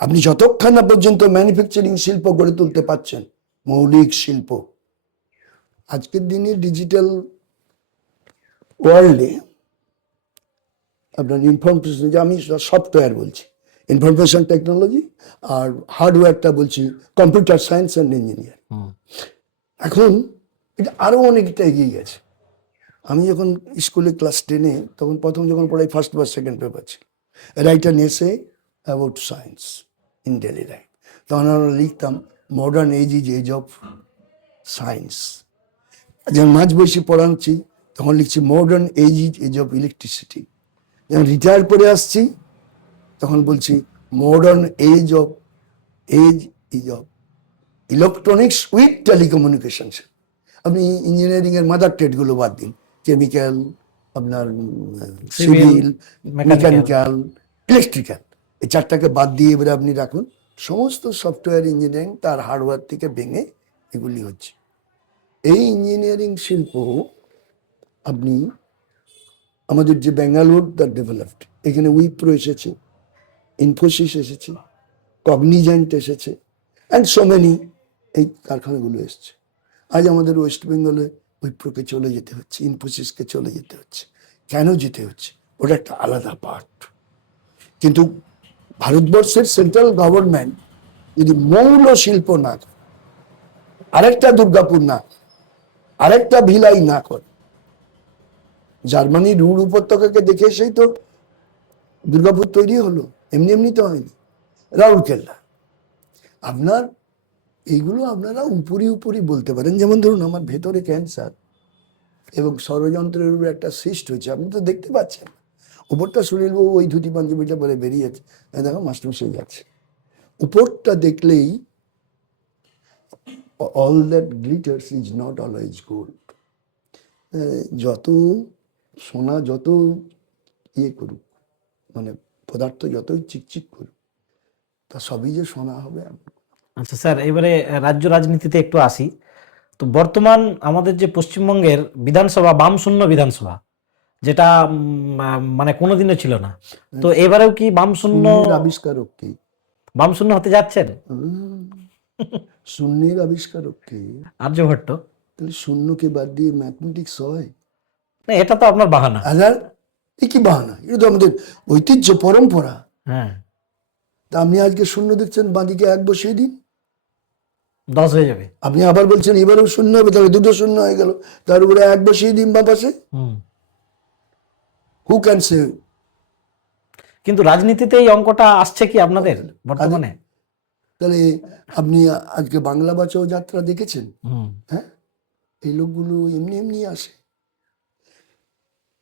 আপনি যতক্ষণ না পর্যন্ত ম্যানুফ্যাকচারিং শিল্প গড়ে তুলতে পারছেন, মৌলিক শিল্প, আজকের দিনে ডিজিটাল ওয়ার্ল্ডে আপনার ইনফরমেশন, যে আমি সফটওয়্যার বলছি, ইনফরমেশন টেকনোলজি, আর হার্ডওয়্যারটা বলছি কম্পিউটার সায়েন্স অ্যান্ড ইঞ্জিনিয়ার। এখন এটা আরো অনেকটা এগিয়ে গেছে। আমি যখন স্কুলে ক্লাস 10-এ, তখন প্রথম যখন পড়াই, ফার্স্ট বা সেকেন্ড পেপার ছিল, write an essay about science in daily life. তখন আমরা লিখতাম modern age is age of science. যখন মাঝ বয়সী পড়াচ্ছি তখন লিখছি modern age is age of electricity. যখন রিটায়ার করে আসছি তখন বলছি modern age is of electronics with telecommunications. আপনি ইঞ্জিনিয়ারিং এর মাদার ট্রেডগুলো বাদ দিন, কেমিক্যাল, আপনার সিভিল, মেকানিক্যাল, ইলেকট্রিক্যাল, এই চারটাকে বাদ দিয়ে এবারে আপনি রাখুন, সমস্ত সফটওয়্যার ইঞ্জিনিয়ারিং তার হার্ডওয়্যার থেকে ভেঙে এগুলি হচ্ছে। এই ইঞ্জিনিয়ারিং শিল্প আপনি আমাদের যে ব্যাঙ্গালোর দ্য ডেভেলপড, এখানে উইপ্রো এসেছে, ইনফোসিস এসেছে, কগনিজেন্ট এসেছে, অ্যান্ড সো মেনি, এই কারখানাগুলো এসছে। আজ আমাদের ওয়েস্ট বেঙ্গলে উইপ্রোকে চলে যেতে হচ্ছে, ইনফোসিসকে চলে যেতে হচ্ছে। কেন যেতে হচ্ছে? ওটা একটা আলাদা পার্ট। কিন্তু ভারতবর্ষের সেন্ট্রাল গভর্নমেন্ট যদি মৌল শিল্প না করে, আরেকটা দুর্গাপুর না করে, আরেকটা ভিলাই না করে, জার্মানির রুর উপত্যকাকে দেখে এসেই তো দুর্গাপুর তৈরি হলো, এমনি এমনি তো হয়নি। রাউরকেল্লা, আপনার এইগুলো আপনারা উপরি উপরি বলতে পারেন। যেমন ধরুন আমার ভেতরে ক্যান্সার এবং ষড়যন্ত্রের উপর একটা সিস্ট হয়েছে, আপনি তো দেখতে পাচ্ছেন। উপরটা সুনীলবাবু ওই ধুতি পাঞ্জাবিটা পরে বেরিয়েছে, দেখো মাস্টারমশাই যাচ্ছে। উপরটা দেখলেই all that glitters is not always gold. যত সোনা যত ইয়ে করুক, মানে পদার্থ যতই চিকচিক করুক, তা সবই যে সোনা হবে এমন। আচ্ছা স্যার, এবারে রাজ্য রাজনীতিতে একটু আসি। তো বর্তমান আমাদের যে পশ্চিমবঙ্গের বিধানসভা বামশূন্য বিধানসভা, যেটা মানে কোনোদিনও ছিল না, তো এবারেও কি বামশূন্য শূন্যের আবিষ্কারক কে? বামশূন্য হতে যাচ্ছেন? শূন্যের আবিষ্কারক কে? আর্যভট্ট। তাহলে শূন্যকে বাদ দিয়ে ম্যাথমেটিক্স হয়? না, এটা তো আপনার বাহানা। আজার এ কি বাহানা? এটা তো আমাদের ঐতিহ্য, পরম্পরা। হ্যাঁ, তা আপনি আজকে শূন্য দেখছেন, বাঁদিকে এক বসিয়ে দিন, 10 হয়ে যাবে। আপনি আবার বলছেন এবারেও শূন্য হবে, তাহলে দুটো শূন্য হয়ে গেল, তার উপরে এক বসিয়ে দিন বাঁ পাশে। Who can say? কিন্তু রাজনীতিতে এই অঙ্কটা আসছে কি আপনাদের বর্তমানে? তাহলে আপনি আজকে বাংলা বাঁচাও যাত্রা দেখেছেন? হ্যাঁ, এই লোকগুলো এমনি এমনি আসে।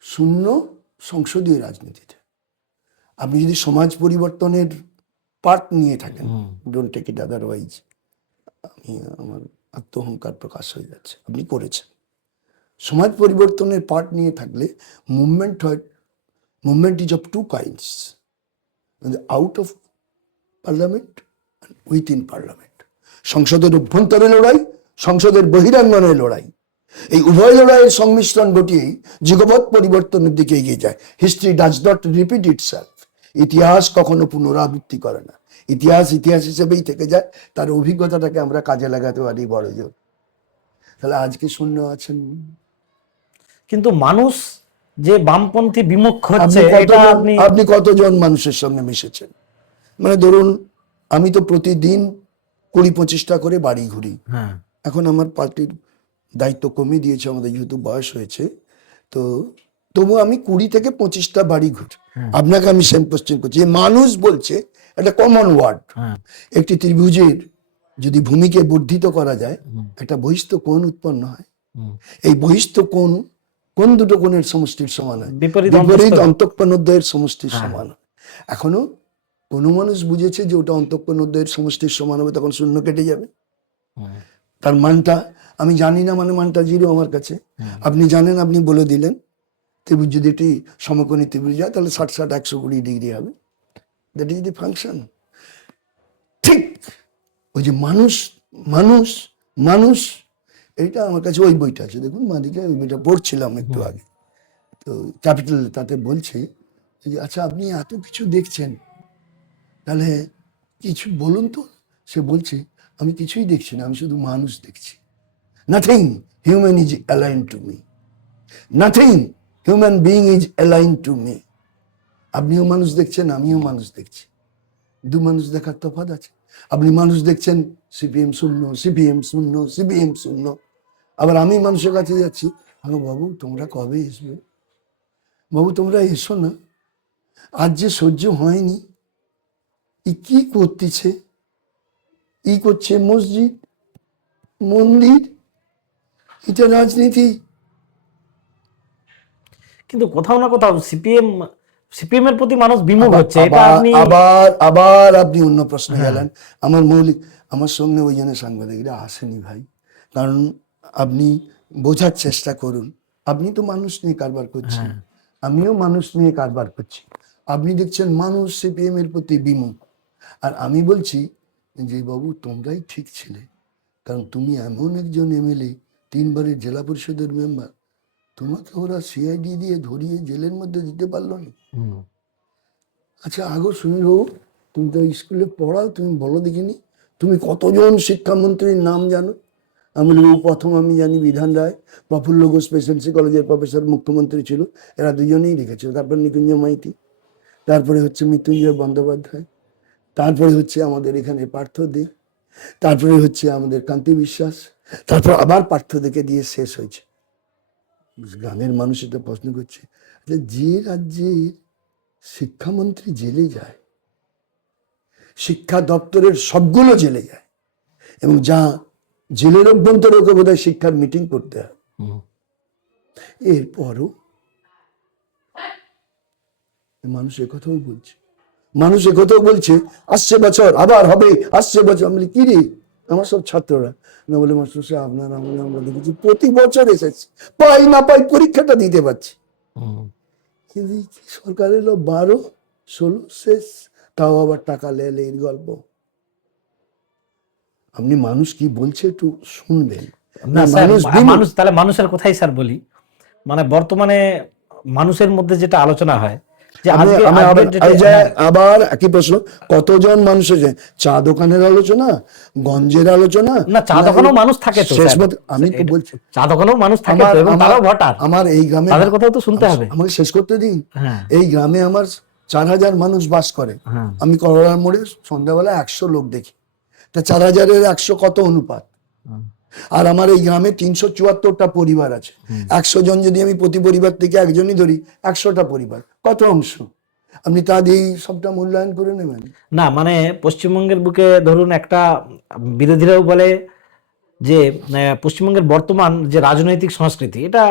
শূন্য সংসদীয় রাজনীতিতে আপনি যদি সমাজ পরিবর্তনের পার্ট নিয়ে থাকেন, ডোন্ট টেক ইট আদারওয়াইজ, আমি আমার আত্মহংকার প্রকাশ হয়ে যাচ্ছে, আপনি করেছেন। সমাজ পরিবর্তনের পার্ট নিয়ে থাকলে মুভমেন্ট হয়। Movement is of two kinds, out of parliament and within parliament. সংসদের অভ্যন্তরে লড়াই, সংসদের বহিরাঙ্গনে লড়াই, এই উভয় লড়াইয়ের সংমিশ্রণ ঘটিয়েই যুগপৎ পরিবর্তনের দিকে এগিয়ে যায়। History does not repeat itself. ইতিহাস কখনো পুনরাবৃত্তি করে না, ইতিহাস ইতিহাস হিসেবেই থেকে যায়। তার অভিজ্ঞতাটাকে আমরা কাজে লাগাতে পারি বড় জোর। তাহলে আজকে শূন্য আছেন। কিন্তু মানুষ যে বামপন্থী বিমুখ হচ্ছে, এটা আপনি কতজন মানুষের সঙ্গে মিশেছেন? মানে ধরুন, আমি তো প্রতিদিন 20-25টা করে বাড়ি ঘুরি। এখন আমার পার্টির দায়িত্ব কমিয়ে দিয়েছে আমাদের, যেহেতু বয়স হয়েছে, তো তবু আমি 20 থেকে 25টা বাড়ি ঘুরি। আপনাকে আমি সেম কোশ্চেন করছি, মানুষ বলছে একটা কমন ওয়ার্ড, একটি ত্রিভুজের যদি ভূমিকে বর্ধিত করা যায়, একটা বহিস্থ কোণ উৎপন্ন হয়। এই বহিস্থ কোণ কোন দুটো কোণের সমষ্টির সমান হয়? বিপরীত অন্তঃকোণদ্বয়ের সমষ্টির সমান হয়। এখনো কোনো মানুষ বুঝেছে যে ওটা অন্তঃকোণদ্বয়ের সমষ্টির সমান হবে, তখন শূন্য কেটে যাবে। তার মানটা আমি জানি না, মানে মানটা 0 আমার কাছে। আপনি জানেন, আপনি বলে দিলেন ত্রিভুজ যদি এটি সমকোণী ত্রিভুজ হয়, তাহলে 60-60-120 ডিগ্রি হবে। That is the function. ঠিক ওই যে মানুষ মানুষ মানুষ, এইটা আমার কাছে ওই বইটা আছে, দেখুন মাদিকে, ওই বইটা পড়ছিলাম একটু আগে, তো ক্যাপিটাল, তাতে বলছে যে আচ্ছা আপনি এত কিছু দেখছেন, তাহলে কিছু বলুন তো। সে বলছে আমি কিছুই দেখছি না, আমি শুধু মানুষ দেখছি। Nothing human is align to me, nothing human being is align to me. আপনিও মানুষ দেখছেন, আমিও মানুষ দেখছি, দু মানুষ দেখার তফাৎ আছে। আপনি মানুষ দেখছেন, সিপিএম শূন্য, সিপিএম শূন্য, সিপিএম শূন্য। আবার আমি মানুষের কাছে যাচ্ছি, বাবু তোমরা কবে এসবে, বাবু তোমরা এসো না, আজ যে সহ্য হয়নি। কি করতেছে? করছে মসজিদ, মন্দির, এটা রাজনীতি। কিন্তু কোথাও না কোথাও সিপিএম এর প্রতি মানুষ বিমুখ হচ্ছে। আবার আপনি অন্য প্রশ্নে গেলেন। আমার সঙ্গে ওই জন্য সাংবাদিকরা আসেনি ভাই, কারণ আপনি বোঝার চেষ্টা করুন। আপনি তো মানুষ নিয়ে কারবার করছেন, আমিও মানুষ নিয়ে কারবার করছি। আপনি দেখছেন মানুষ সিপিএম এর প্রতি বিমুখ। আর আমি বলছি যে বাবু তোমরাই ঠিক ছিলে, কারণ তুমি এমন একজন এমএলএ, 3বারের জেলা পরিষদের মেম্বার, তোমাকে ওরা সিআইডি দিয়ে ধরিয়ে জেলের মধ্যে দিতে পারলো না। হুম। আচ্ছা আগো সুনীল বাবু, তুমি তো স্কুলে পড়াও, তুমি বলো দেখিনি তুমি কতজন শিক্ষামন্ত্রীর নাম জানো? আমি বলবো প্রথম আমি জানি বিধান রায়, প্রফুল্ল ঘোষ প্রেসিডেন্সি কলেজের প্রফেসর, মুখ্যমন্ত্রী ছিল, এরা দুজনেই লিখেছিল। তারপর নিকুঞ্জ মাইতি, তারপরে হচ্ছে মৃত্যুঞ্জয় বন্দ্যোপাধ্যায়, তারপরে হচ্ছে আমাদের এখানে পার্থ দে, তারপরে হচ্ছে আমাদের কান্তি বিশ্বাস, তারপর আবার পার্থ দেকে দিয়ে শেষ হয়েছে। গ্রামের মানুষ এটা প্রশ্ন করছে যে রাজ্যের শিক্ষামন্ত্রী জেলে যায়, শিক্ষা দপ্তরের সবগুলো জেলে যায়, এবং যা জেলের অভ্যন্তরে ওকে বোধহয় শিক্ষার মিটিং করতে হয়, এরপরও মানুষ একথাও বলছে, মানুষ একথাও বলছে আসছে বছর আবার হবে, আসছে বছর। আমি বলি কি রে, আমার সব ছাত্ররা না বলে মাস্টার সাহেব আপনার আমলে আমরা দেখেছি প্রতি বছর এসেছি, পাই না পাই পরীক্ষাটা দিতে পারছি। কিন্তু সরকার এলো 12-16 শেষ, তাও আবার টাকা লেলে এর গল্প। আপনি মানুষ কি বলছে একটু শুনবেন না স্যার, মানুষ মানুষ তাহলে মানুষের কথাই স্যার বলি, মানে বর্তমানে মানুষের মধ্যে যেটা আলোচনা হয় যে আবার একই প্রশ্ন, কতজন মানুষ হয়েছে? চা দোকানের আলোচনা, গঞ্জের আলোচনা না, চা দোকানেও মানুষ থাকে তো শেষ স্যার। মত আমি তো বলছি চা দোকানেও মানুষ থাকে তো, এবং তারাও ভোটার, আমার এই গ্রামে তাদের কথাও তো শুনতে হবে। আমাকে শেষ করতে দিন। হ্যাঁ এই গ্রামে আমার 4000 মানুষ বাস করে। হ্যাঁ। আমি করলার মোড়ে সন্ধ্যাবেলা 100 লোক দেখি, তা 4000-এর 100 কত অনুপাত? আর আমার এই গ্রামে 374টা পরিবার আছে, 100 জন যদি আমি প্রতি পরিবার থেকে একজনই ধরি, 100টা পরিবার, কত অংশ? আপনি তা দিয়েই সবটা মূল্যায়ন করে নেবেন? না, মানে পশ্চিমবঙ্গের বুকে ধরুন একটা, বিরোধীরাও বলে যে পশ্চিমবঙ্গের বর্তমান যে রাজনৈতিক সংস্কৃতি, এটা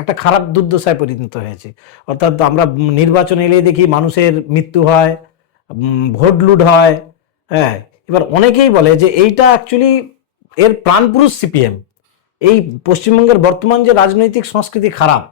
একটা খারাপ দুর্দশায় পরিণত হয়েছে। অর্থাৎ আমরা নির্বাচন এলেই দেখি মানুষের মৃত্যু হয়, ভোট লুট হয়। হ্যাঁ, এবার অনেকেই বলে যে এইটা অ্যাকচুয়ালি এর প্রাণপুরুষ সিপিএম। এই পশ্চিমবঙ্গের বর্তমান যে রাজনৈতিক সংস্কৃতি খারাপ,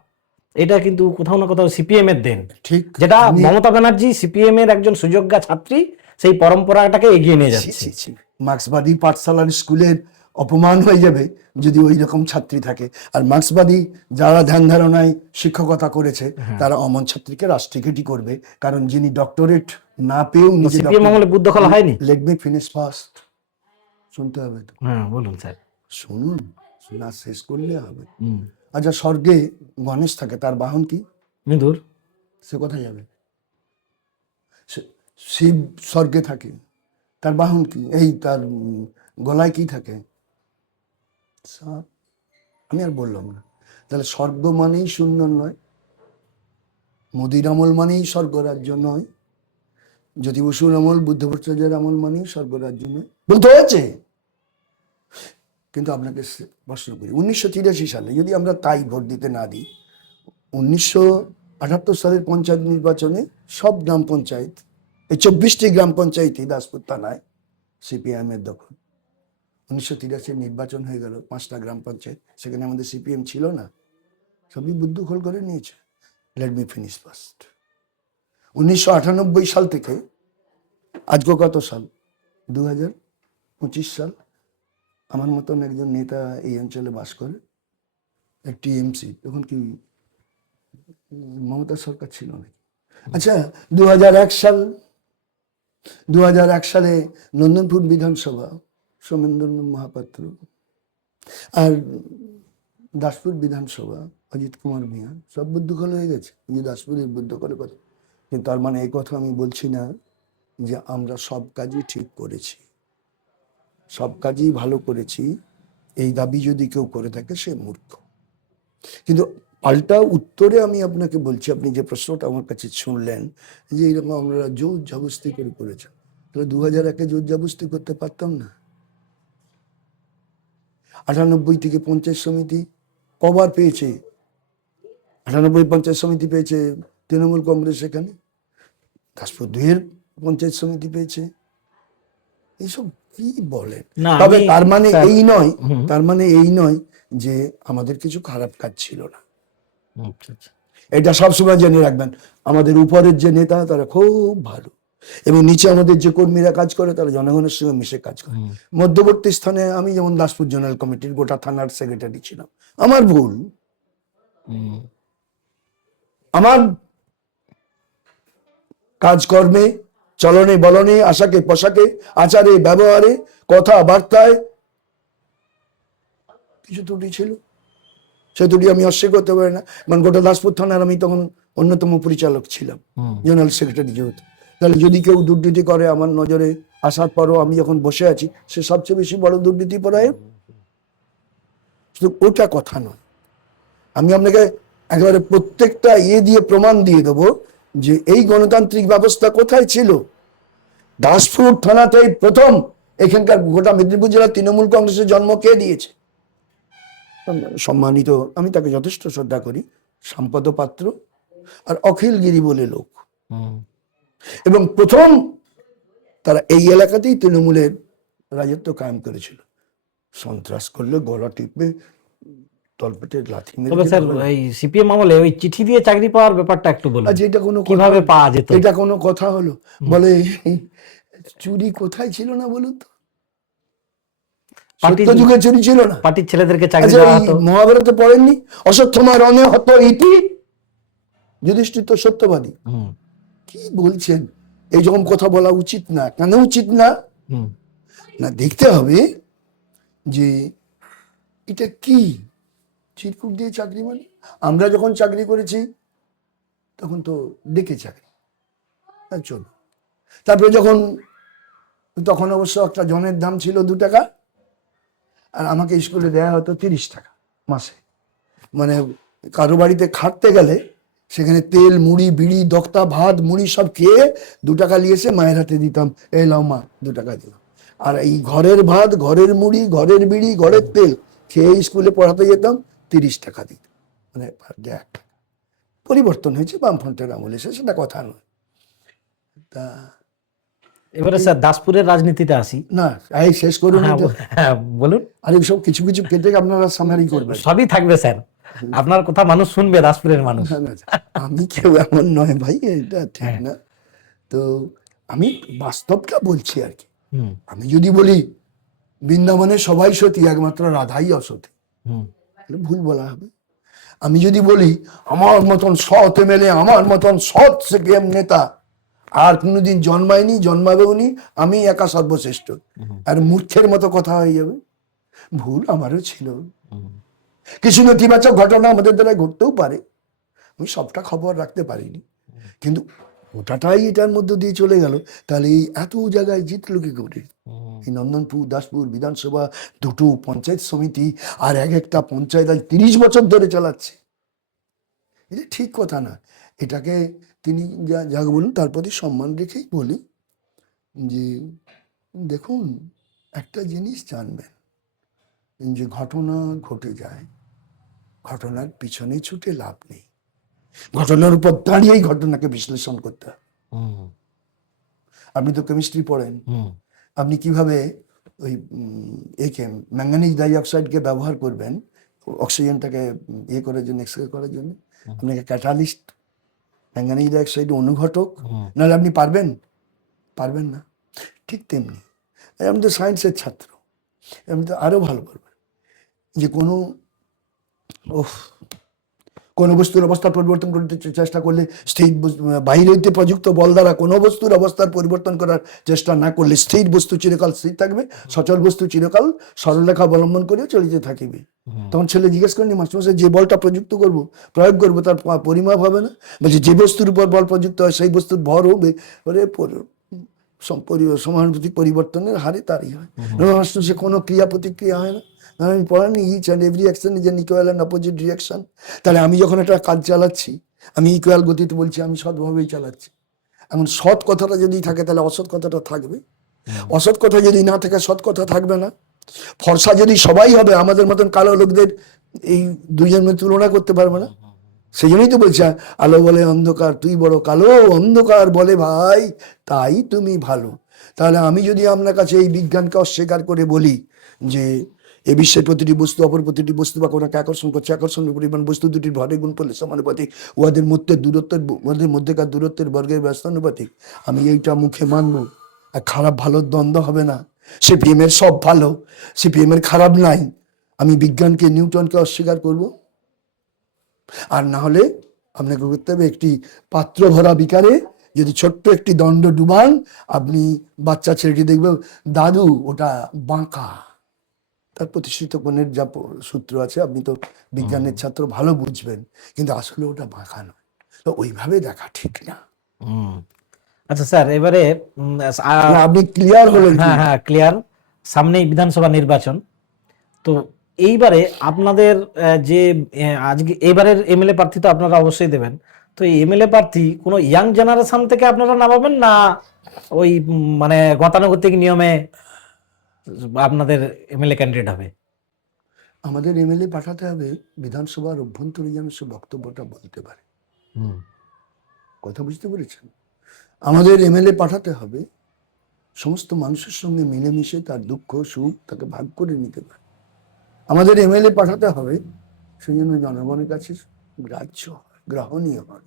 এটা কিন্তু কোথাও না কোথাও সিপিএম এর দেন, ঠিক যেটা মমতা ব্যানার্জি সিপিএম এর একজন সুযোগ্যা ছাত্রী, সেই পরম্পরাটাকে এগিয়ে নিয়ে যাচ্ছে। মার্ক্সবাদী পাঠশালার স্কুলের অপমান হয়ে যাবে যদি ওই রকম ছাত্রী থাকে। আর মার্ক্সবাদী যারা ধ্যান ধারণায় শিক্ষকতা করেছে, তারা অমন ছাত্রীকে রাষ্ট্রীয়টি করবে, কারণ যিনি ডক্টরেট না পেয়েও নিজে সিপিএম আমলে বুদ্ধ খোলা হয়নি। লেট মি ফিনিশ ফার্স্ট, শুনতে হবে তো। হ্যাঁ বলুন স্যার। শুনুন, না শেষ করলে হবে। আচ্ছা, স্বর্গে গণেশ থাকে, তার বাহন কি? মৃদুর। সে কোথায় যাবে? শিব স্বর্গে থাকে, তার বাহন কি? এই তার গলায় কি থাকে? সাপ। আমি আর বললাম না। তাহলে স্বর্গ মানেই শূন্য নয়, মোদির আমল মানেই স্বর্গরাজ্য নয়, জ্যোতি বসুর আমল, বুদ্ধ ভট্টাচার্যের আমল মানেই স্বর্গরাজ্য নয়, বলতে হয়েছে। কিন্তু আপনাকে প্রশ্ন করি, 1983 সালে যদি আমরা তাই ভোট দিতে না দিই, 1978 সালের পঞ্চায়েত নির্বাচনে সব গ্রাম পঞ্চায়েত, এই 24টি গ্রাম পঞ্চায়েতই দাসপুর থানায় সিপিএম এর দখল। 1983 নির্বাচন হয়ে গেল, 5টা গ্রাম পঞ্চায়েত, সেখানে আমাদের সিপিএম ছিল না, সবই বুদ্ধখোল করে নিয়েছে। Let me finish first. 1998 সাল থেকে আজকে কত সাল? 2025 সাল। আমার মতন একজন নেতা এই অঞ্চলে বাস করে, একটি এমসি, তখন কি মমতা সরকার ছিল নাকি? আচ্ছা, 2001 সালে নন্দনপুর বিধানসভা সোমেন্দ্র মহাপাত্র, আর দাসপুর বিধানসভা অজিত কুমার মিয়া, সব বুদ্ধখোল হয়ে গেছে। যে দাসপুরের বুদ্ধখোলের কথা, কিন্তু তার মানে এই কথা আমি বলছি না যে আমরা সব কাজই ঠিক করেছি, সব কাজই ভালো করেছি, এই দাবি যদি কেউ করে থাকে সে মূর্খ। কিন্তু পাল্টা উত্তরে আমি আপনাকে বলছি, আপনি যে প্রশ্নটা আমার কাছে শুনলেন যে এইরকম আমরা জোর জবরদস্তি করে করেছি, তাহলে 2001-এ জোর জবরদস্তি করতে পারতাম না? 98 থেকে পঞ্চায়েত সমিতি কবার পেয়েছে? 98 পঞ্চায়েত সমিতি পেয়েছে তৃণমূল কংগ্রেস, এখানে দাসপুর 2-এর পঞ্চায়েত সমিতি পেয়েছে। এইসব কি বলেন? তবে তার মানে এই নয়, তার মানে এই নয় যে আমাদের কিছু খারাপ কাজ ছিল না। এটা সবসময় জেনে রাখবেন। আমাদের উপরের যে নেতা তারা খুব ভালো, এবং নিচে আমাদের যে কর্মীরা কাজ করে তারা জনগণের সঙ্গে মিশে কাজ করে। মধ্যবর্তী স্থানে আমি যেমন দাসপুর জোনাল কমিটির গোটা থানার সেক্রেটারি ছিলাম, আমার ভুল, আমার কাজকর্মে, চলনে বলনে, আশাকে পোশাকে, আচারে ব্যবহারে, কথাবার্তায় কিছু ত্রুটি ছিল, সে ত্রুটি আমি অস্বীকার করতে পারি না। কারণ গোটা দাসপুর থানার আমি তখন অন্যতম পরিচালক ছিলাম, জেনারেল সেক্রেটারি যেহেতু। তাহলে যদি কেউ দুর্নীতি করে আমার নজরে আসার পরও আমি যখন বসে আছি, সে সবচেয়ে বেশি বড় দুর্নীতি পরায়ণ। শুধু ওটা কথা নয়, আমি আপনাকে একেবারে প্রত্যেকটা দিয়ে প্রমাণ দিয়ে দেবো যে এই গণতান্ত্রিক ব্যবস্থা কোথায় ছিল। দাসপুর থানাতেই প্রথম এখানকার গোটা মেদিনীপুর জেলার তৃণমূল কংগ্রেসের জন্ম কে দিয়েছে? সম্মানিত, আমি তাকে যথেষ্ট শ্রদ্ধা করি, সম্পদ পাত্র আর অখিল গিরি বলে লোক। এবং প্রথম তারা এই এলাকাতেই তৃণমূলের রাজত্ব কায়েম করেছিল। সন্ত্রাস করলে গলা টিপে তলপেটে লাথি মেরে। তবে স্যার এই সিপিএম আমলে ওই চিঠি দিয়ে চাকরি পাওয়ার ব্যাপারটা একটু বলুন, আচ্ছা, এটা কোনো কিভাবে পাওয়া যেত? এটা কোনো কথা হলো? বলে চুরি কোথায় ছিল না বলুন তো? সত্য যুগে চুরি ছিল না? পার্টির ছেলেদেরকে চাকরি আচ্ছা, দেওয়া এই হতো। মহাভারতে পড়েননি? অশ্বত্থামা রণে হত ইতি, যুধিষ্ঠির তো সত্যবাদী। কি বলছেন? এই যখন কথা বলা উচিত না, কেন উচিত না? না, দেখতে হবে যে এটা কি চিরকুট দিয়ে চাকরি। মানে আমরা যখন চাকরি করেছি তখন তো ডেকে চাকরি, চলো। তারপরে তখন অবশ্য একটা জনের দাম ছিল 2 টাকা, আর আমাকে স্কুলে দেয়া হতো 30 টাকা মাসে। মানে কারো বাড়িতে খাটতে গেলে সেখানে তেল, মুড়ি, বিড়ি, দক্তা, ভাত, মুড়ি সব খেয়ে 2 টাকা নিয়ে এসে মায়ের হাতে দিতাম, এই লাও মা 2 টাকা দিলাম। আর এই ঘরের ভাত, ঘরের মুড়ি, ঘরের বিড়ি, ঘরের তেল খেয়ে স্কুলে পড়াতে যেতাম, 30 টাকা দিত। মানে পরিবর্তন হয়েছে বামফ্রন্টের আমলে, সেটা কথা নয়। তা এবারে স্যার দাসপুরের রাজনীতিতে আসি। না, এই শেষ করুন। হ্যাঁ বলুন। আর সব কিছু কিছু কেটে আপনারা সামারি করবেন। সবই থাকবে স্যার, আপনার কথা মানুষ শুনবে, দাসপুরের মানুষ। আমি কেউ এমন নয় ভাই, এটা ঠিক না। তো আমি বাস্তবটা বলছি আর কি। আমি যদি বলি বৃন্দাবনে সবাই সতী, একমাত্র রাধাই অসতী, ভুল বলা হবে। আমি যদি বলি আমার মতন সৎ এমএলএ, আমার মতন সৎ সিপিএম নেতা আর কোনোদিন জন্মায়নি, জন্মাবেও নি, আমি একা সর্বশ্রেষ্ঠ, আর মূর্খের মতো কথা হয়ে যাবে। ভুল আমারও ছিল, কিছু নেতিবাচক ঘটনা আমাদের দ্বারা ঘটতেও পারে, আমি সবটা খবর রাখতে পারিনি, কিন্তু ওটাটাই এটার মধ্যে দিয়ে চলে গেল। তাহলে এই এত জায়গায় জিতলো কি করে? এই নন্দনপুর, দাসপুর বিধানসভা, 2টো পঞ্চায়েত সমিতি, আর একটা পঞ্চায়েত আজ 30 বছর ধরে চালাচ্ছে। এটা ঠিক কথা না। এটাকে তিনি যা বলুন তার প্রতি সম্মান রেখেই বলি যে দেখুন, একটা জিনিস জানবেন যে ঘটনা ঘটে যায়, ঘটনার পিছনে ছুটে লাভ নেই, ঘটনার উপর দাঁড়িয়েই ঘটনাকে বিশ্লেষণ করতে হয়। আপনি তো কেমিস্ট্রি পড়েন, আপনি কিভাবে ওই একে ম্যাঙ্গানিজ ডাইঅক্সাইডকে ব্যবহার করবেন অক্সিজেনটাকে করার জন্য, এক্সরে করার জন্য? আপনাকে ক্যাটালিস্ট, ম্যাঙ্গানিজ ডাইঅক্সাইড অনুঘটক, নাহলে আপনি পারবেন না। ঠিক তেমনি আমি তো সায়েন্সের ছাত্র, আমি তো আরো ভালো পারবেন যে কোনো বস্তুর অবস্থার পরিবর্তন করতে চেষ্টা করলে স্থির, বাহির হইতে প্রযুক্ত বল দ্বারা কোনো বস্তুর অবস্থার পরিবর্তন করার চেষ্টা না করলে স্থির বস্তু চিরকাল স্থির থাকবে, সচল বস্তু চিরকাল সরলরেখা অবলম্বন করে চলিতে থাকিবে। তখন ছেলে জিজ্ঞেস করেনি, মাস্টারমশাই যে বলটা প্রয়োগ করবো তার পরিমাপ হবে না? বলছে যে বস্তুর উপর বল প্রযুক্ত হয় সেই বস্তুর ভর হবে, সমানুপাতিক পরিবর্তনের হারে তারই হয়। সে কোনো ক্রিয়া প্রতিক্রিয়া হয় না। আমি পড়ানি each and every action is an equal and opposite reaction. তাহলে আমি যখন একটা কাজ চালাচ্ছি, আমি ইকুয়াল গতিতে বলছি, আমি সৎভাবেই চালাচ্ছি। এখন সৎ কথাটা যদি থাকে তাহলে অসৎ কথাটা থাকবে, অসৎ কথা যদি না থাকে সৎ কথা থাকবে না। ফর্সা যদি সবাই হবে, আমাদের মতন কালো লোকদের এই দুজনের তুলনা করতে পারবে না। সেই জন্যই তো বলছে, আলো বলে অন্ধকার তুই বড় কালো, অন্ধকার বলে ভাই তাই তুমি ভালো। তাহলে আমি যদি আপনার কাছে এই বিজ্ঞানকে অস্বীকার করে বলি যে এ বিশ্বের প্রতিটি বস্তু অপর প্রতিটি বস্তু বা কোনকে আকর্ষণ করছে, আকর্ষণের পরিমাণ বস্তু দুটির ভরের গুণফলের সমানুপাতিক, উহাদের মধ্যেকার দূরত্বের বর্গের ব্যস্তানুপাতিক। আমি এইটা মুখে মানবো, আর খারাপ ভালোর দ্বন্দ্ব হবে না। সিপিএম এর সব ভালো, সিপিএম এর খারাপ নাই। আমি বিজ্ঞানকে, নিউটনকে অস্বীকার করব? আর না হলে আপনাকে করতে হবে একটি পাত্র ভরা বিকারে যদি ছোট্ট একটি দণ্ড ডুবান, আপনি বাচ্চা ছেলেটি দেখবে দাদু ওটা বাঁকা। তার প্রতিষ্ঠিত কোণের যা সূত্র আছে, আপনি তো বিজ্ঞানের ছাত্র, ভালো বুঝবেন, কিন্তু আসলে ওটা বাঁকা নয়। তো ওইভাবে দেখা ঠিক না। আচ্ছা স্যার, এবারে না, আপনি ক্লিয়ার হলেন কি? হ্যাঁ হ্যাঁ, ক্লিয়ার। সামনেই বিধানসভা নির্বাচন, তো এইবারে আপনাদের যে আজকে এবারের এমএলএ প্রার্থী তো আপনারা অবশ্যই দেবেন, তো এই এমএলএ প্রার্থী কোনো ইয়াং জেনারেশন থেকে আপনারা নামাবেন না ওই মানে গতানুগতিক নিয়মে আপনাদের এমএলএ ক্যান্ডিডেট হবে? আমাদের এমএলএ পাঠাতে হবে বিধানসভার অভ্যন্তরে যেন সে বক্তব্যটা বলতে পারে। কথা বুঝতে পেরেছেন? আমাদের এমএলএ পাঠাতে হবে সমস্ত মানুষের সঙ্গে মিলেমিশে তার দুঃখ সুখ তাকে ভাগ করে নিতে পারে। আমাদের এমএলএ পাঠাতে হবে সেই জন্য জনগণের কাছে গ্রাহ্য হয়, গ্রহণীয় হয়।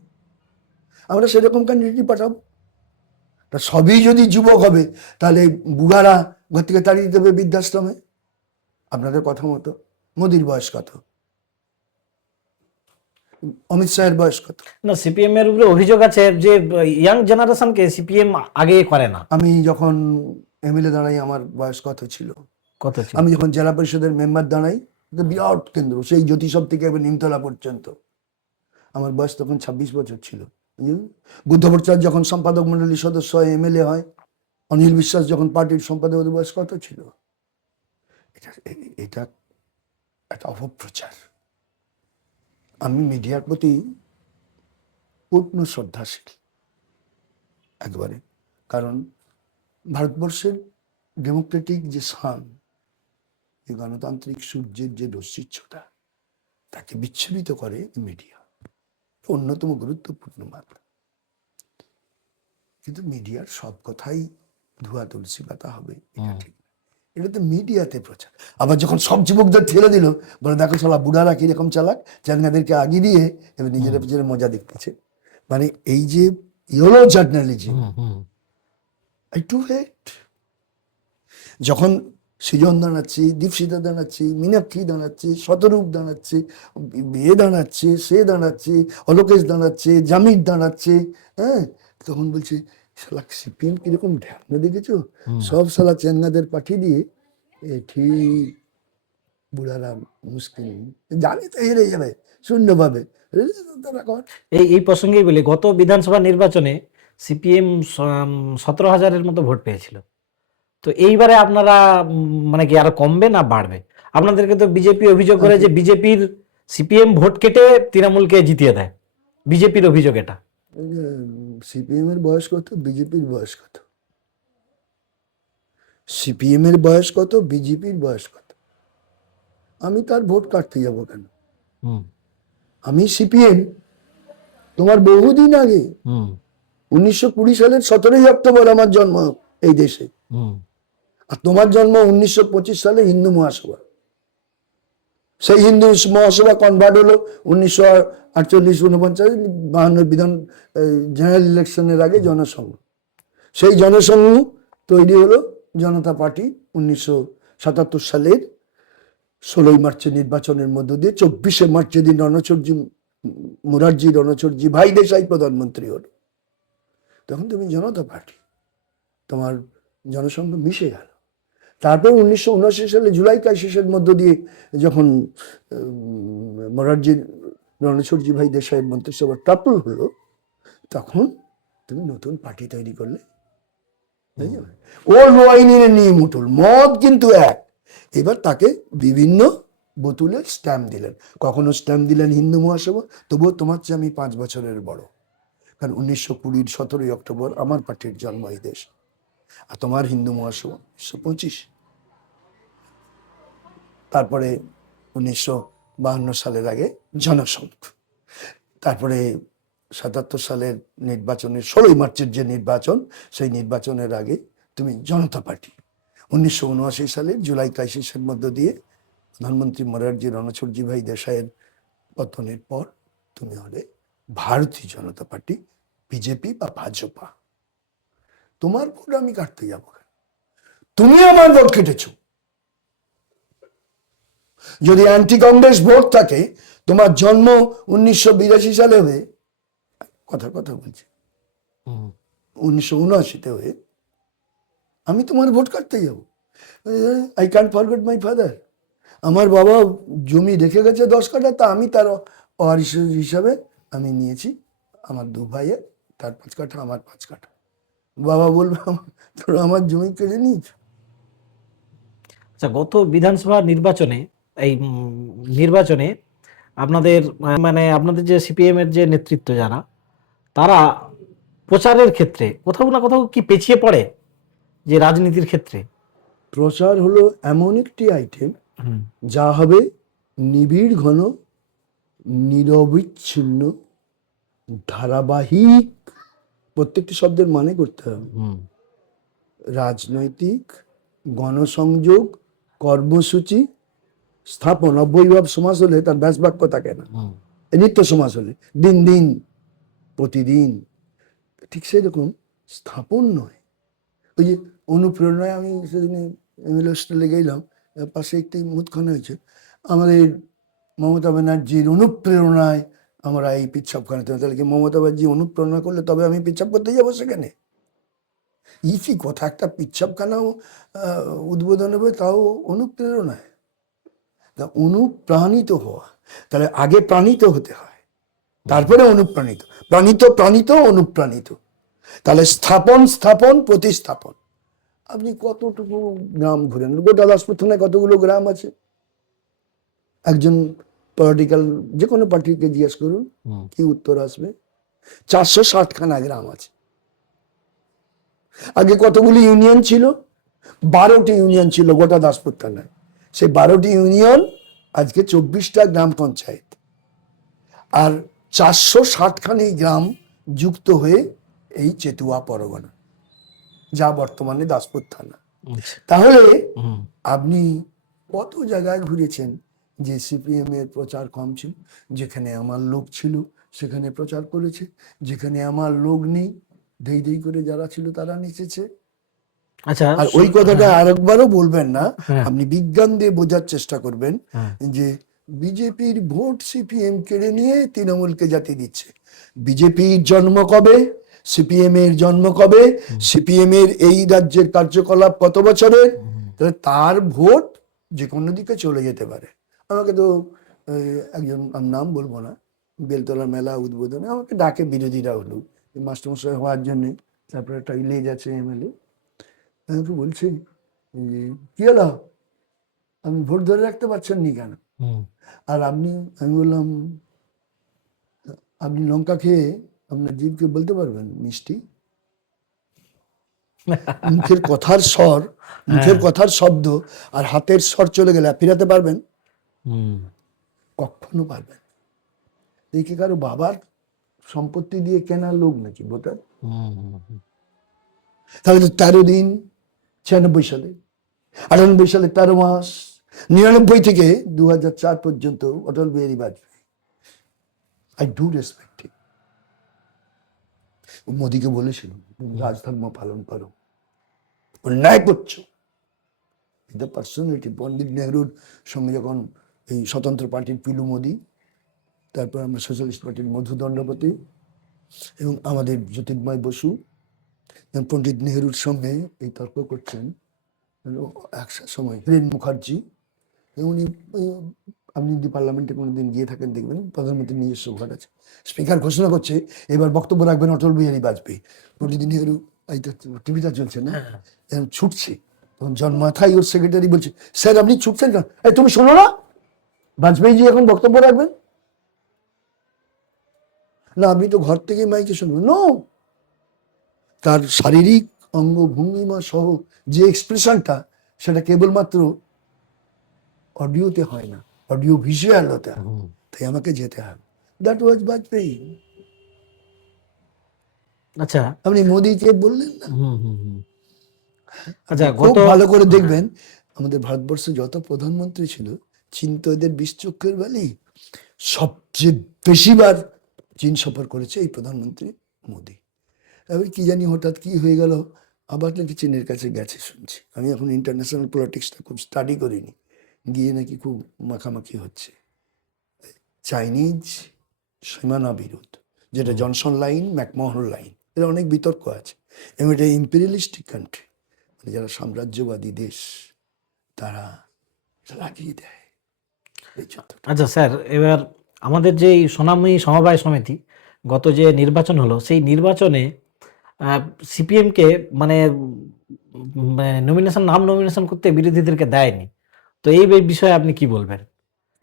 আমরা সেরকম ক্যান্ডিডেটই পাঠাবো। তা সবই যদি যুবক হবে, তাহলে বুড়ারা ঘর থেকে তাড়িয়ে দেবে বৃদ্ধাশ্রমে। আপনাদের কথা মতো মোদির বয়স কত? অমিত শাহের বয়স কত? না, সিপিএম এর উপরে অভিযোগ আছে যে ইয়াং জেনারেশনকে সিপিএম আগে করে না। আমি যখন এমএলএ দাঁড়াই আমার বয়স কত ছিল? কত ছিল? আমি যখন জেলা পরিষদের মেম্বার দাঁড়াই, বিরাট কেন্দ্র, সেই জ্যোতিসব থেকে এবার নিমতলা পর্যন্ত, আমার বয়স তখন 26 বছর ছিল। বুদ্ধভট্টাচার্য যখন সম্পাদক মন্ডলীর সদস্য হয়, এমএলএ হয়, অনিল বিশ্বাস যখন পার্টির সম্পাদক, ওদের বয়স কত ছিল? এটা একটা অপপ্রচার। আমি মিডিয়ার প্রতি পূর্ণ শ্রদ্ধাশীল একবারে, কারণ ভারতবর্ষের ডেমোক্রেটিক যে সান, এই গণতান্ত্রিক সূর্যের যে রশ্মিচ্ছটা, তাকে বিচ্ছুরিত করে মিডিয়া, অন্যতম গুরুত্বপূর্ণ মাত্রা। কিন্তু মিডিয়ার সব কথাই ধোয়া তুলসী পাতা হবে, এটা ঠিক না। এটা তো মিডিয়াতে প্রচার। আবার যখন সব যুবকদের ঠেলে দিল, বলে দেখো শালা বুড়ারা কিরকম চালাক, চ্যাংনাদেরকে আগিয়ে দিয়ে এবার নিজেরা পিছনে মজা দেখতেছে। মানে এই যে ইয়েলো জার্নালিজম, আই টু হেট। যখন সৃজন দাঁড়াচ্ছে, দীপশিতা দাঁড়াচ্ছে, মীনাক্ষী দাঁড়াচ্ছে, শতরূপ দাঁড়াচ্ছে, বিয়ে দাঁড়াচ্ছে, সে দাঁড়াচ্ছে, অলোকেশ দাঁড়াচ্ছে, জামির দাঁড়াচ্ছে, হ্যাঁ, তখন বলছে শালা সিপিএম কিরকম ঢ্যাপনা দেখেছো, সব শালা চেঙ্গাদের পাঠিয়ে দিয়ে ঠিক বুড়ারা মুশকিল, জানি তো হেরে যাবে শূন্যভাবে। এই প্রসঙ্গেই বলি, গত বিধানসভা নির্বাচনে সিপিএম 17,000-এর মতো ভোট পেয়েছিল। তো এইবারে আপনারা মানে কি আরো কমবে না বাড়বে? আপনাদেরকে তো বিজেপি অভিযোগ করে যে বিজেপির সিপিএম ভোট কেটে তৃণমূলকে জিতিয়ে দেয়, বিজেপির অভিযোগ এটা। সিপিএম এর বয়স কত, বিজেপির বয়স কত? সিপিএম এর বয়স কত, বিজেপির বয়স কত? আমি তার ভোট কাটতে যাবো কেন? আমি সিপিএম, তোমার বহুদিন আগে 1920 সালের 17ই অক্টোবর আমার জন্ম এই দেশে, আর তোমার জন্ম 1925 সালে হিন্দু মহাসভা। সেই হিন্দু মহাসভা কনভার্ট হলো 1948-49 52 বিধান জেনারেল ইলেকশনের আগে জনসংঘ। সেই জনসংঘ তৈরি হলো জনতা পার্টি 1977 সালের 16ই মার্চের নির্বাচনের মধ্য দিয়ে। 24শে মার্চ যেদিন মোরারজি রণছড়জি ভাই দেশাই প্রধানমন্ত্রী হলো, তখন তুমি জনতা পার্টি, তোমার জনসংঘ মিশে গেল। তারপর 1979 সালে জুলাই ক্রাইসিসের মধ্য দিয়ে যখন মোরারজি রণছড়জি ভাই দেশাইয়ের মন্ত্রিসভা ট্রাপল হলো, তখন তুমি নতুন পার্টি তৈরি করলে। ওল্ড ওয়াইনের নিয়ম উঠল, মদ কিন্তু এক। এবার তাকে বিভিন্ন বোতলের স্ট্যাম্প দিলেন। কখনো স্ট্যাম্প দিলেন হিন্দু মহাসভা, তবুও তোমার চেয়ে আমি 5 বছরের বড়, কারণ 1920 17ই অক্টোবর আমার পার্টির জন্ম এই দেশ, আর তোমার হিন্দু মহাসভা 1925। তারপরে 1952 সালের আগে জনসংঘ, তারপরে 77 সালের নির্বাচনের 16ই মার্চের যে নির্বাচন, সেই নির্বাচনের আগে তুমি জনতা পার্টি। 1979 সালের জুলাই ক্রাইসিসের মধ্য দিয়ে প্রধানমন্ত্রী মোরারজি রণছড়জি ভাই দেশাইয়ের পতনের পর তুমি হলে ভারতীয় জনতা পার্টি, বিজেপি বা ভাজপা। তোমার ভোট আমি কাটতে যাবো কেন? তুমি আমার ভোট কেটেছো। যদি অ্যান্টি কংগ্রেস ভোট থাকে, তোমার জন্ম 1982 সালে হয়ে, কথা কথা বলছি, 1979 হয়ে, আমি তোমার ভোট কাটতে যাবো? I can't forget my father. আমার বাবা জমি রেখে গেছে 10 কাঠা, তা আমি তার ওয়ারিশ হিসাবে আমি নিয়েছি। আমার 2 ভাইয়ের, তার 5 কাঠা, আমার 5 কাঠা। বাবা বলবে তোরা আমার জমি কেড়ে নিয়েছ। আচ্ছা, গত বিধানসভা নির্বাচনে এই নির্বাচনে আপনাদের মানে আপনাদের যে সিপিএম এর যে নেতৃত্ব যারা, তারা প্রচারের ক্ষেত্রে কোথাও না কোথাও কি পিছিয়ে পড়ে যে রাজনীতির ক্ষেত্রে? প্রচার হলো এমন একটি আইটেম হুম, যা হবে নিবিড় ঘন, নিরবিচ্ছিন্ন, ধারাবাহিক। প্রত্যেকটি শব্দের মানে করতে হবে। হুম, রাজনৈতিক, গণসংযোগ, কর্মসূচি, স্থাপন। অব্যয়ীভাব সমাস হলে তার ব্যাস বাক্য থাকে না। হুম, নিত্য সমাস হলে দিন দিন, প্রতিদিন। ঠিক সেরকম স্থাপন নয়। ওই যে অনুপ্রেরণায়, আমি সেদিন এমএলএ হোস্টেলে গেলাম, পাশে একটি মুদখানা হয়েছে, আমাদের মমতা ব্যানার্জির অনুপ্রেরণায় আমরা এই পিচ্ছাপখানাতে। তাহলে কি মমতা ব্যানার্জি অনুপ্রেরণা করলে তবে আমি পিচ্ছাপ করতে যাবো সেখানে? ইসি কথা, একটা পিচ্ছাপখানাও উদ্বোধন হবে, তাও অনুপ্রেরণায়। তা অনুপ্রাণিত হওয়া, তাহলে আগে প্রাণিত হতে হয়, তারপরে অনুপ্রাণিত। প্রাণিত, প্রাণিত, অনুপ্রাণিত। তাহলে স্থাপন, স্থাপন, প্রতিস্থাপন। আপনি কতটুকু গ্রাম ঘুরেন? গোটা দাসপুর থানায় কতগুলো গ্রাম আছে? একজন পলিটিক্যাল যে কোনো পার্টিকে জিজ্ঞেস করুন, হুম। কি উত্তর আসবে? 460খানা গ্রাম আছে। আগে কতগুলি ইউনিয়ন ছিল? 12টি ইউনিয়ন ছিল গোটা দাসপুর থানায়। সেই 12টি ইউনিয়ন আজকে 24টা গ্রাম পঞ্চায়েত। আর 460খানি গ্রাম যুক্ত হয়ে এই চেতুয়া পরগনা, যা বর্তমানে দাসপুর থানা। আচ্ছা, তাহলে হুম, আপনি কত জায়গায় ঘুরেছেন যে সিপিএম এর প্রচার কম ছিল? যেখানে আমার লোক ছিল সেখানে প্রচার করেছে, যেখানে আমার লোক নেই ধেই ধেই করে যারা ছিল তারা নেচেছে। আচ্ছা, আর ওই কথাটা হ্যাঁ, আরেকবারও বলবেন না, হ্যাঁ, আপনি বিজ্ঞান দিয়ে বোঝার চেষ্টা করবেন হ্যাঁ, যে বিজেপির ভোট সিপিএম কেড়ে নিয়ে তৃণমূলকে জাতি দিচ্ছে। বিজেপির জন্ম কবে? সিপিএম এর জন্ম কবে? সিপিএম এর এই রাজ্যের কার্যকলাপ কত বছরের? তাহলে তার ভোট যে কোনো দিকে চলে যেতে পারে। আমাকে তো একজন, আমি নাম বলবো না, বেলতলা মেলা উদ্বোধনে আমাকে ডাকে বিরোধীরা, হলো মাস্টারমশাই হওয়ার জন্যে। তারপরে একটা ইলেজ আছে এমএলএ, আমাকে বলছে যে কি হলো, আপনি ভোট ধরে রাখতে পারছেন নি কেন? হুম, আর আপনি, আমি বললাম, আপনি লঙ্কা খেয়ে আপনার জীবকে বলতে পারবেন মিষ্টি? মুখের কথার স্বর, মুখের কথার শব্দ আর হাতের স্বর চলে গেলে ফিরাতে পারবেন? হুম, কখনো পারবেন? দেখি কারো বাবার সম্পত্তি দিয়ে কেনার লোক নাকি ভোটার? হুম, হুম, তাহলে তো 13 দিন, 96 সালে, 98 সালে 13 মাস, 99 থেকে 2004 পর্যন্ত Atal Bihari Vajpayee. I do respect him. মোদীকে বলেছিল রাজধর্ম পালন করো, অন্যায় করছো। দ্য পার্সোনালিটি, পন্ডিত নেহরুর সঙ্গে যখন এই স্বতন্ত্র পার্টির পিলু মোদী, তারপর আমরা সোশ্যালিস্ট পার্টির মধু দণ্ডপতি এবং আমাদের জ্যোতির্ময় বসু পন্ডিত নেহরুর সঙ্গে এই তর্ক করছেন, এক সময় হীরেন মুখার্জি, উনি, আপনি যদি পার্লামেন্টে কোনোদিন গিয়ে থাকেন দেখবেন প্রধানমন্ত্রীর নিজস্ব ঘর আছে, স্পিকার ঘোষণা করছে এবার বক্তব্য রাখবেন অটল বিহারী বাজপেয়ী। পন্ডিত নেহরু, এই তো টিভিটা চলছে না, এরকম ছুটছে, তখন জন মাথায় ওর সেক্রেটারি বলছে, স্যার আপনি ছুটছেন কেন? এই তুমি শোনো না, বাজপেয়ীজি এখন বক্তব্য রাখবেন না, আপনি তো ঘর থেকে মাইকে শুনবেন। নো, তার শারীরিক অঙ্গভঙ্গিমা সহ যে এক্সপ্রেশনটা, সেটা কেবলমাত্র অডিওতে হয় না, অডিও ভিজুয়াল হতে হয়। হুম, তাই আমাকে যেতে হবে। That was Vajpayee. আচ্ছা, আপনি মোদিকে বললেন না? হুম, হুম, হুম। আচ্ছা, খুব গত ভালো করে দেখবেন আমাদের ভারতবর্ষে যত প্রধানমন্ত্রী ছিল চীন তো এদের 20 চক্ষের বালি। সবচেয়ে বেশিবার চীন সফর করেছে এই প্রধানমন্ত্রী মোদি। এবার কি জানি হঠাৎ কি হয়ে গেল, আবার নাকি চীনের কাছে গেছে শুনছি। আমি এখন ইন্টারন্যাশনাল পলিটিক্সটা খুব স্টাডি করিনি, গিয়ে নাকি খুব মাখামাখি হচ্ছে। চাইনিজ সীমানা বিরোধ, যেটা জনসন লাইন, ম্যাকমোহন লাইন, এর অনেক বিতর্ক আছে। এবং এটা ইম্পেরিয়ালিস্টিক কান্ট্রি, মানে যারা সাম্রাজ্যবাদী দেশ, তারা লাগিয়ে দেয় এই যুদ্ধটা। আচ্ছা স্যার, এবার আমাদের যে এই সোনামণি সমবায় সমিতি গত যে নির্বাচন হলো, সেই নির্বাচনে সিপিএমকে মানে নাম নমিনেশন করতে বিরোধীদেরকে দেয়নি। তো এই বিষয়ে আপনি কি বলবেন?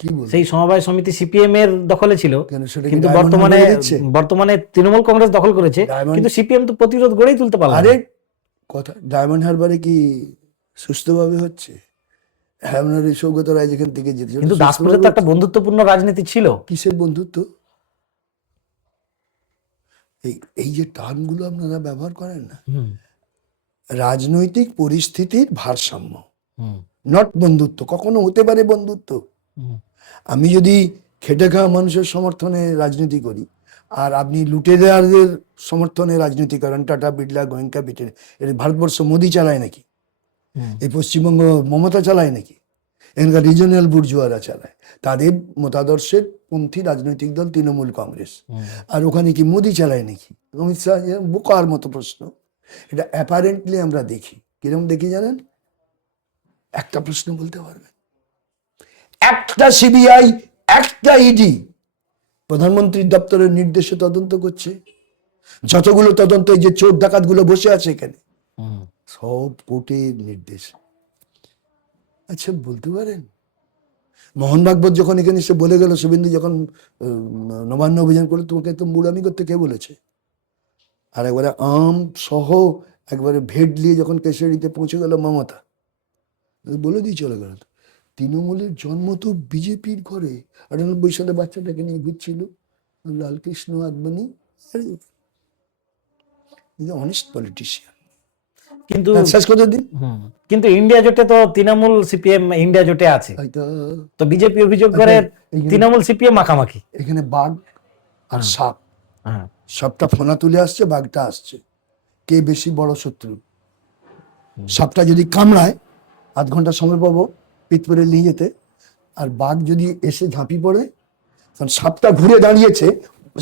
কি বলবো, সেই সমবায় সমিতি সিপিএম এর দখলে ছিল, কেন সেটা কি কিন্তু ডায়মন্ড বর্তমানে হারবারে দিচ্ছে? বর্তমানে তৃণমূল কংগ্রেস দখল করেছে, ডায়মন্ড, কিন্তু সিপিএম তো প্রতিরোধ গড়েই তুলতে পারল না। আরে কথা, ডায়মন্ড হারবারে কি সুস্থভাবে হচ্ছে? হ্যামনারি সৌগত রায় যেখান থেকে যেতে, কিন্তু দাসপুরে তো একটা বন্ধুত্বপূর্ণ রাজনীতি ছিল। কিসের বন্ধুত্ব? এই এই যে টার্মগুলো আপনারা ব্যবহার করেন না, হুম, রাজনৈতিক পরিস্থিতির ভারসাম্য, হুম, নট বন্ধুত্ব। কখনো হতে পারে বন্ধুত্ব। হুম, আমি যদি খেটে খাওয়া মানুষের সমর্থনে রাজনীতি করি, আর আপনি লুটেরাদের সমর্থনে রাজনীতি করেন, টাটা বিড়লা গোয়েঙ্কা বিটে, এর ভারতবর্ষ মোদি চালায় নাকি? হুম, এই পশ্চিমবঙ্গ মমতা চালায় নাকি? এখানকার রিজনাল বুর্জুয়ারা চালায়। তাদের মতাদর্শের পন্থী রাজনৈতিক দল তৃণমূল কংগ্রেস। হুম। আর ওখানে কি মোদি চালায় নাকি? অমিত শাহ, বোকার মতো প্রশ্ন। এটা অ্যাপারেন্টলি আমরা দেখি। কিরকম দেখি জানেন? একটা প্রশ্ন বলতে পারবেন, একটা সিবিআই, একটা ইডি প্রধানমন্ত্রীর দপ্তরের নির্দেশে তদন্ত করছে। যতগুলো তদন্ত, এই যে চোর ডাকাত গুলো বসে আছে এখানে, হুম। সব কোর্টের নির্দেশ। আচ্ছা বলতে পারেন, মোহন ভাগবত যখন এখানে এসে বলে গেল, শুভেন্দু যখন নবান্ন অভিযান করলো, তোমাকে তো বুড়ামি করতে কে বলেছে? আর একবারে আম সহ একবারে ভেট দিয়ে যখন কেশরিতে পৌঁছে গেল মমতা, বলে দিয়ে চলে গেল। তৃণমূলের জন্ম তো বিজেপির ঘরে। 98 সালে বাচ্চাটাকে নিয়ে ঘুরছিল লালকৃষ্ণ আদবানি, অনেস্ট পলিটিশিয়ান। কিন্তু শেষ করে দিন। হুম, কিন্তু ইন্ডিয়া জোটে তো তৃণমূল সিপিএম ইন্ডিয়া জোটে আছে, হয়তো তো বিজেপি অভিযোগ করে তৃণমূল সিপিএম মাখামাখি। এখানে বাঘ আর হুম, সাপ, হ্যাঁ, সাপটা ফোনা তুলে আসছে, বাঘটা আসছে, কে বেশি বড় শত্রু? সাপটা যদি কামড়ায় 8 ঘন্টা সময় পাবো পিঠ করে নিয়ে যেতে, আর বাঘ যদি এসে ঝাঁপি পড়ে, কারণ সাপটা ঘুরে দাঁড়িয়েছে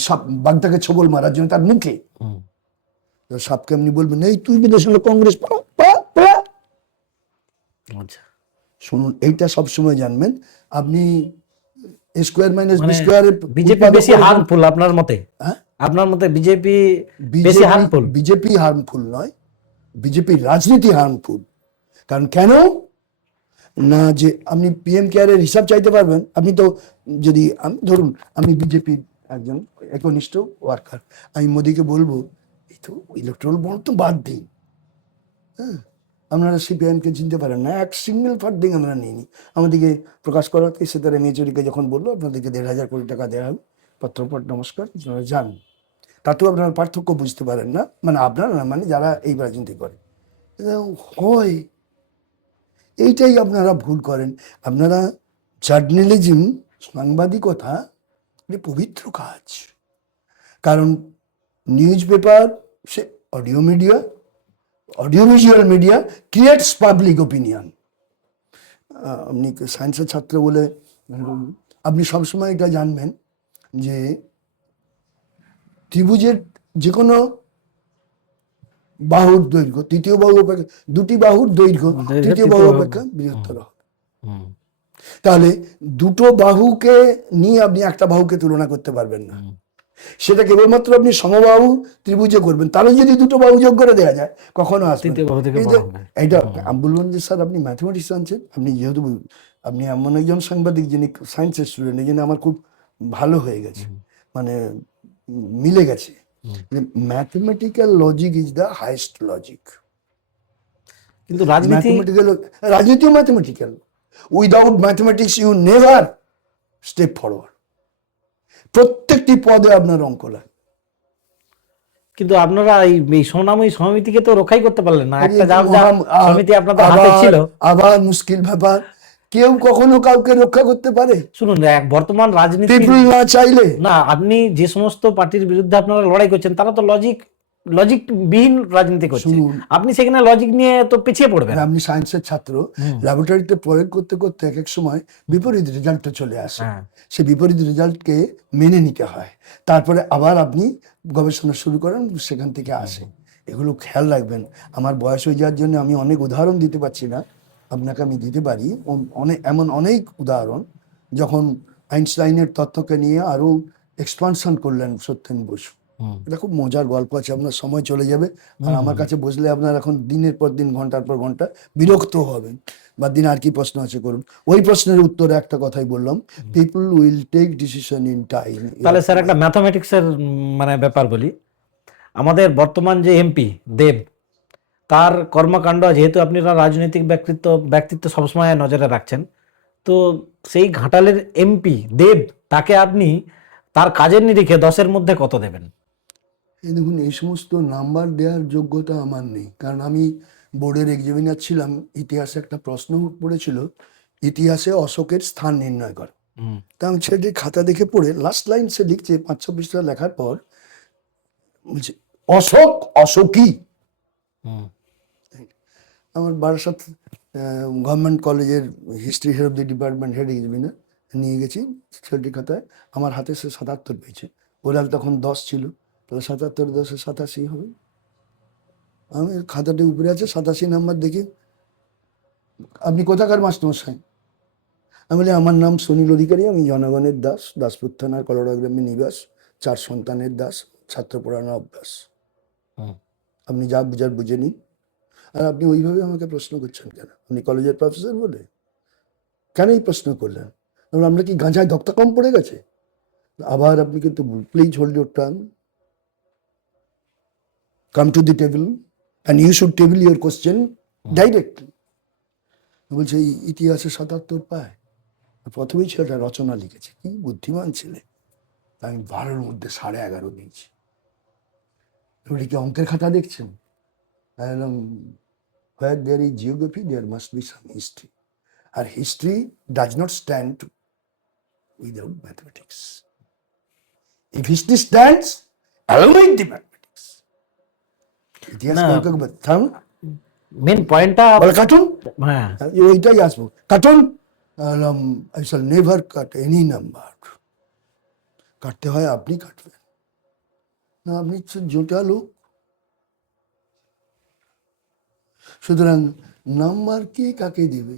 সাপ বাঘটাকে ছোবল মারার জন্য তার মুখে। হুম, সাপকে এমনি বলবেন, এই তুই বিদেশ হলো কংগ্রেস, পা, পা, পা। আচ্ছা। শুনুন, এইটা সবসময় জানবেন আপনি। স্কোয়ার মাইনাস বি মানে স্কোয়ারের বিজেপি বেশি হার্মফুল আপনার মতে? হ্যাঁ, আপনার মতে বিজেপি বেশি বিজেপি হার্মফুল? বিজেপি হার্মফুল নয়, বিজেপির রাজনীতি হার্মফুল। কারণ কেন না, যে আপনি পিএম কেয়ারের হিসাব চাইতে পারবেন। আপনি তো, যদি আমি ধরুন আমি বিজেপির একজন একনিষ্ঠ ওয়ার্কার, আমি মোদিকে বলবো এই তো ইলেকট্রাল বন্ড তো বাদ দিন। হ্যাঁ, আপনারা সিপিআইএমকে চিনতে পারেন না, এক সিঙ্গেল ফান্ডিং আমরা নিইনি। আমাদেরকে প্রকাশ করাতে সেতারে মেচুরিকে যখন বললো আপনাদেরকে 1,500 কোটি টাকা দেওয়া হবে, পত্রপট নমস্কার, আপনারা যান। তাতেও আপনারা পার্থক্য বুঝতে পারেন না, মানে আপনারা না, মানে যারা এই রাজনীতি করে। এটা হয়, এইটাই আপনারা ভুল করেন। আপনারা জার্নালিজম, সাংবাদিকতা, এটা পবিত্র কাজ। কারণ নিউজ পেপার, সে audio media, audio visual media creates public opinion. আপনি সায়েন্সের ছাত্র বলে আপনি সবসময় এটা জানবেন যে ত্রিভুজের যে কোনো বাহুর দৈর্ঘ্য তৃতীয় বাহু অপেক্ষা, দুটি বাহুর দৈর্ঘ্য তৃতীয় বাহু অপেক্ষা বৃহত্তর হবে। হুম, তাহলে দুটো বাহুকে নিয়ে আপনি একটা বাহুকে তুলনা করতে পারবেন না। সেটা কেবলমাত্র আপনি সমবাহু ত্রিভুজে করবেন, তাহলে যদি দুটো বাহু যোগ করে দেওয়া যায় কখনো আসবে না। তৃতীয় বাহু থেকে এই বড় যে হবে। এইটা আমি বলবেন যে স্যার আপনি ম্যাথমেটিক্স জানছেন, আপনি যেহেতু আপনি এমন একজন সাংবাদিক যিনি সায়েন্সের স্টুডেন্ট, এই জন্য আমার খুব ভালো হয়ে গেছে, মানে মিলে গেছে। Mathematical logic is the highest logic. কিন্তু রাজনীতি, রাজনীতিও mathematical. Without mathematics you never step forward. প্রত্যেকটি পদে আপনার অঙ্ক লাগে। কিন্তু আপনারা এই সোনাময়ী সমিতিকে তো রক্ষাই করতে পারলেন না। একটা যা যা মহা- সমিতি আপনাদের হাতে আবার ছিল। আবার মুশকিল ব্যাপার, কেউ কখনো কাউকে রক্ষা করতে পারে? শুনুন, বর্তমান রাজনীতি পিপুল না চাইলে? না, আপনি যে সমস্ত পার্টির বিরুদ্ধে আপনারা লড়াই করছেন তারা তো লজিক বিহীন রাজনীতি করছে। শুনুন, আপনি সেখানে লজিক নিয়ে তো পিছিয়ে পড়বেন। আপনি সায়েন্সের ছাত্র, ল্যাবরেটরিতে প্রয়োগ করতে করতে এক এক সময় বিপরীত রেজাল্টটা চলে আসে। হ্যাঁ। সেই বিপরীত রেজাল্টকে মেনে নিতে হয়, তারপরে আবার আপনি গবেষণা শুরু করেন, সেখান থেকে আসে। এগুলো খেয়াল রাখবেন। আমার বয়স হয়ে যাওয়ার জন্য আমি অনেক উদাহরণ দিতে পারছি না, আপনাকে আমি দিতে পারি অনেক উদাহরণ। যখন আইনস্টাইনের তত্ত্বকে নিয়ে আরো এক্সপানশন করলেন সত্যেন বসু, এটা খুব মজার গল্প আছে, আপনার সময় চলে যাবে। আর আমার কাছে বসলে আপনার এখন দিনের পর দিন, ঘন্টার পর ঘন্টা বিরক্ত হবেন, বা দিন আর কি প্রশ্ন আছে করুন। ওই প্রশ্নের উত্তরে একটা কথাই বললাম, people will take decision in time. তাহলে স্যার একটা ম্যাথামেটিক্সের মানে ব্যাপার বলি। আমাদের বর্তমান যে এমপি দেব, তার কর্মকাণ্ড, যেহেতু আপনারা রাজনৈতিক ব্যক্তিত্ব সবসময় নজরে রাখছেন, তো সেই ঘাটালের এমপি দেব, তাকে আপনি তার কাজের নিরিখে 10-এর মধ্যে কত দেবেন? দেখুন, এই সমস্ত নাম্বার দেওয়ার যোগ্যতা আমার নেই, কারণ আমি বোর্ডের এক্সামিনার ছিলাম। ইতিহাসে একটা প্রশ্ন পড়েছিল, ইতিহাসে অশোকের স্থান নির্ণয় করো। তা আমি ছেলেটির খাতা দেখে পড়ে, লাস্ট লাইন সে লিখছে 500 পৃষ্ঠা লেখার পর, বলছে অশোক অশোকই। আমার বারাসাত গভর্নমেন্ট কলেজের history head of the department head examiner নিয়ে গেছি, ছেলেটির খাতায় আমার হাতে সে 77 পেয়েছে। ওরা তখন 10 ছিল, তাহলে 77 10 87 হবে। আমি খাতাটি উপরে আছে, 87 নাম্বার দেখি, আপনি কোথাকার মাস্টারমশাই? আমি বলি, আমার নাম সুনীল অধিকারী, আমি জনগণের দাস, দাসপুর থানার কলোরা গ্রামে নিবাস, 4 সন্তানের দাস, ছাত্র পড়ানো অভ্যাস। আপনি যা বুঝার বুঝে নিন। আর আপনি ওইভাবে আমাকে প্রশ্ন করছেন কেন? আপনি কলেজের প্রফেসর বলে কেন এই প্রশ্ন করলেন? আমরা কি গাঁজায় ধক্কা কম পড়ে গেছে? আবার আপনি কিন্তু, please hold your tongue, come to the table and you should table your question directly. বলছে এই ইতিহাসে 77 পায়। প্রথমেই ছেলেটা রচনা লিখেছে, কি বুদ্ধিমান ছেলে। আমি 12-এর মধ্যে 11.5 দিয়েছি। এবারে কি অঙ্কের খাতা দেখছেন? Where there is geography, there must be some history. R history does not stand without mathematics. If history stands, allow it the mathematics. ইতিহাস না, কাউকে থাম, মেন পয়েন্টটা বলে কাটুন, হ্যাঁ, ওইটাই আসবো, কাটুন। I shall never cut any number. কাটতে হয় আপনি কাটবেন না, আপনি জোটা লোক। সুতরাং নাম্বার কে কাকে দেবে?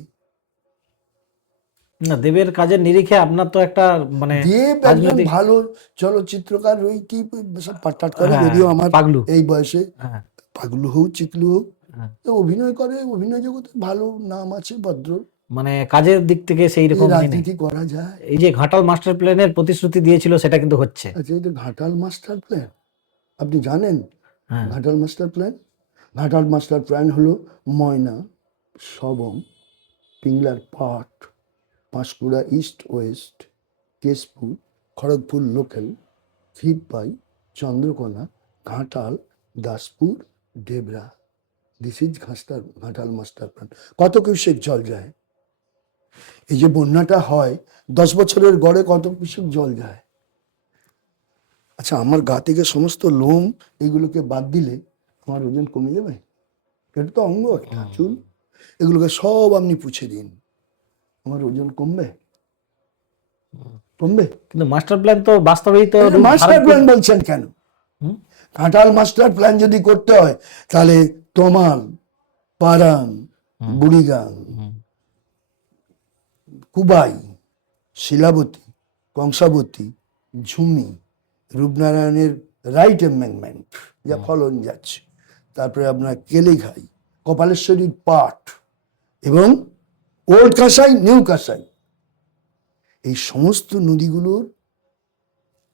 না, দেবের কাজের নিরিখে আপনার তো একটা মানে দেব একজন রাজনৈতিক, ভালো চলচ্চিত্রকার, ওই কি সব পাট্টাট করে, হ্যাঁ, যদিও আমার পাগলু, এই বয়সে হ্যাঁ, পাগলু হোক চিকলু হোক, হ্যাঁ। তো অভিনয় করে, অভিনয় জগতে ভালো নাম আছে, ভদ্র। মানে কাজের দিক থেকে সেই এই রকম নেই। রাজনীতি করা যায়। এই যে ঘাটাল মাস্টার প্ল্যানের প্রতিশ্রুতি দিয়েছিল, সেটা কিন্তু হচ্ছে। আচ্ছা, এই তো ঘাটাল মাস্টার প্ল্যান, আপনি জানেন হ্যাঁ, Ghatal master plan? Ghatal master plan হলো ময়না, সবং, পিংলার পাট, Panskura east west, Keshpur, Kharagpur local, Khirpai, Chandrakona, Ghatal, Daspur, Debra. This is Ghatal master plan. কত কিউসেক জল যায়? এই যে বন্যাটা হয়, 10 বছরের গড়ে কত কিউসেক জল যায়? আচ্ছা, আমার গা থেকে সমস্ত লোম এগুলোকে বাদ দিলে আমার ওজন কমে যাবে? এটা তো অঙ্গ একটা, চুল, এগুলোকে সব আপনি পুছে দিন, আমার ওজন কমবে? কমবে? কিন্তু মাস্টার প্ল্যান তো বাস্তবেই তো মাস্টার প্ল্যান বলছেন কেন? ঘাটাল মাস্টার প্ল্যান যদি করতে হয়, তাহলে তমাল, পারাং, বুড়িগাং, কুবাই, শিলাবতী, কংসাবতী, ঝুমি, রূপনারায়ণের রাইট এমেন্ডমেন্ট যা ফলন যাচ্ছে, তারপরে আপনার কেলেঘাই, কপালেশ্বরীর পাট, এবং ওল্ড কাঁসাই, নিউ কাঁসাই, এই সমস্ত নদীগুলোর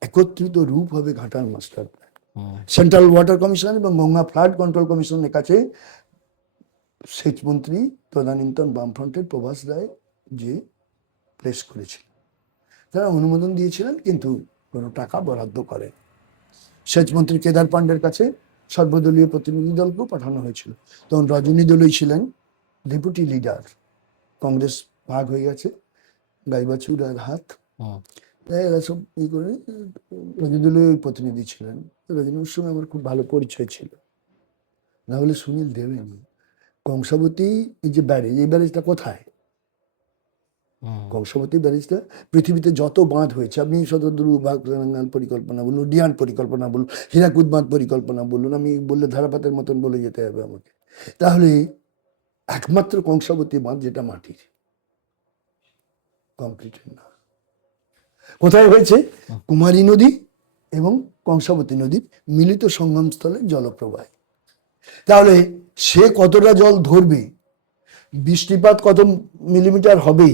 একত্রিত রূপ হবে Ghatal master plan. Central water commission এবং গঙ্গা ফ্লাড কন্ট্রোল কমিশনের কাছে সেচ মন্ত্রী তদানীন্তন বামফ্রন্টের প্রভাস রায় যে প্লেস করেছিল, তারা অনুমোদন দিয়েছিলেন, কিন্তু কোনো টাকা বরাদ্দ করেন। সেচ মন্ত্রী কেদার পান্ডের কাছে সর্বদলীয় প্রতিনিধি দলকেও পাঠানো হয়েছিল। তখন রজনী দলই ছিলেন ডেপুটি লিডার, কংগ্রেস ভাগ হয়ে গেছে, গাই বাছুর আর হাত। হুম, এরা সব করে রজনীদলের ওই প্রতিনিধি ছিলেন। তো রজনীর সঙ্গে আমার খুব ভালো পরিচয় ছিল, না হলে সুনীল দেবেনি। কংসাবতী এই যে ব্যারেজ, এই ব্যারেজটা কোথায়? হুম, কংসাবতী ব্যারেজটা পৃথিবীতে যত বাঁধ হয়েছে, আপনি শতদ্রু বাগনান পরিকল্পনা বলুন, ডিয়ান পরিকল্পনা বলুন, হীরাকুদ বাঁধ পরিকল্পনা বলুন, আমি বললে ধারাপাতের মতন বলে যেতে হবে আমাকে। তাহলে একমাত্র কংসাবতী বাঁধ যেটা মাটির, কংক্রিটের না। কোথায় হয়েছে? কুমারী নদী এবং কংসাবতী নদীর মিলিত সঙ্গমস্থলের জলপ্রবাহ। তাহলে সে কতটা জল ধরবে, বৃষ্টিপাত কত মিলিমিটার হবে,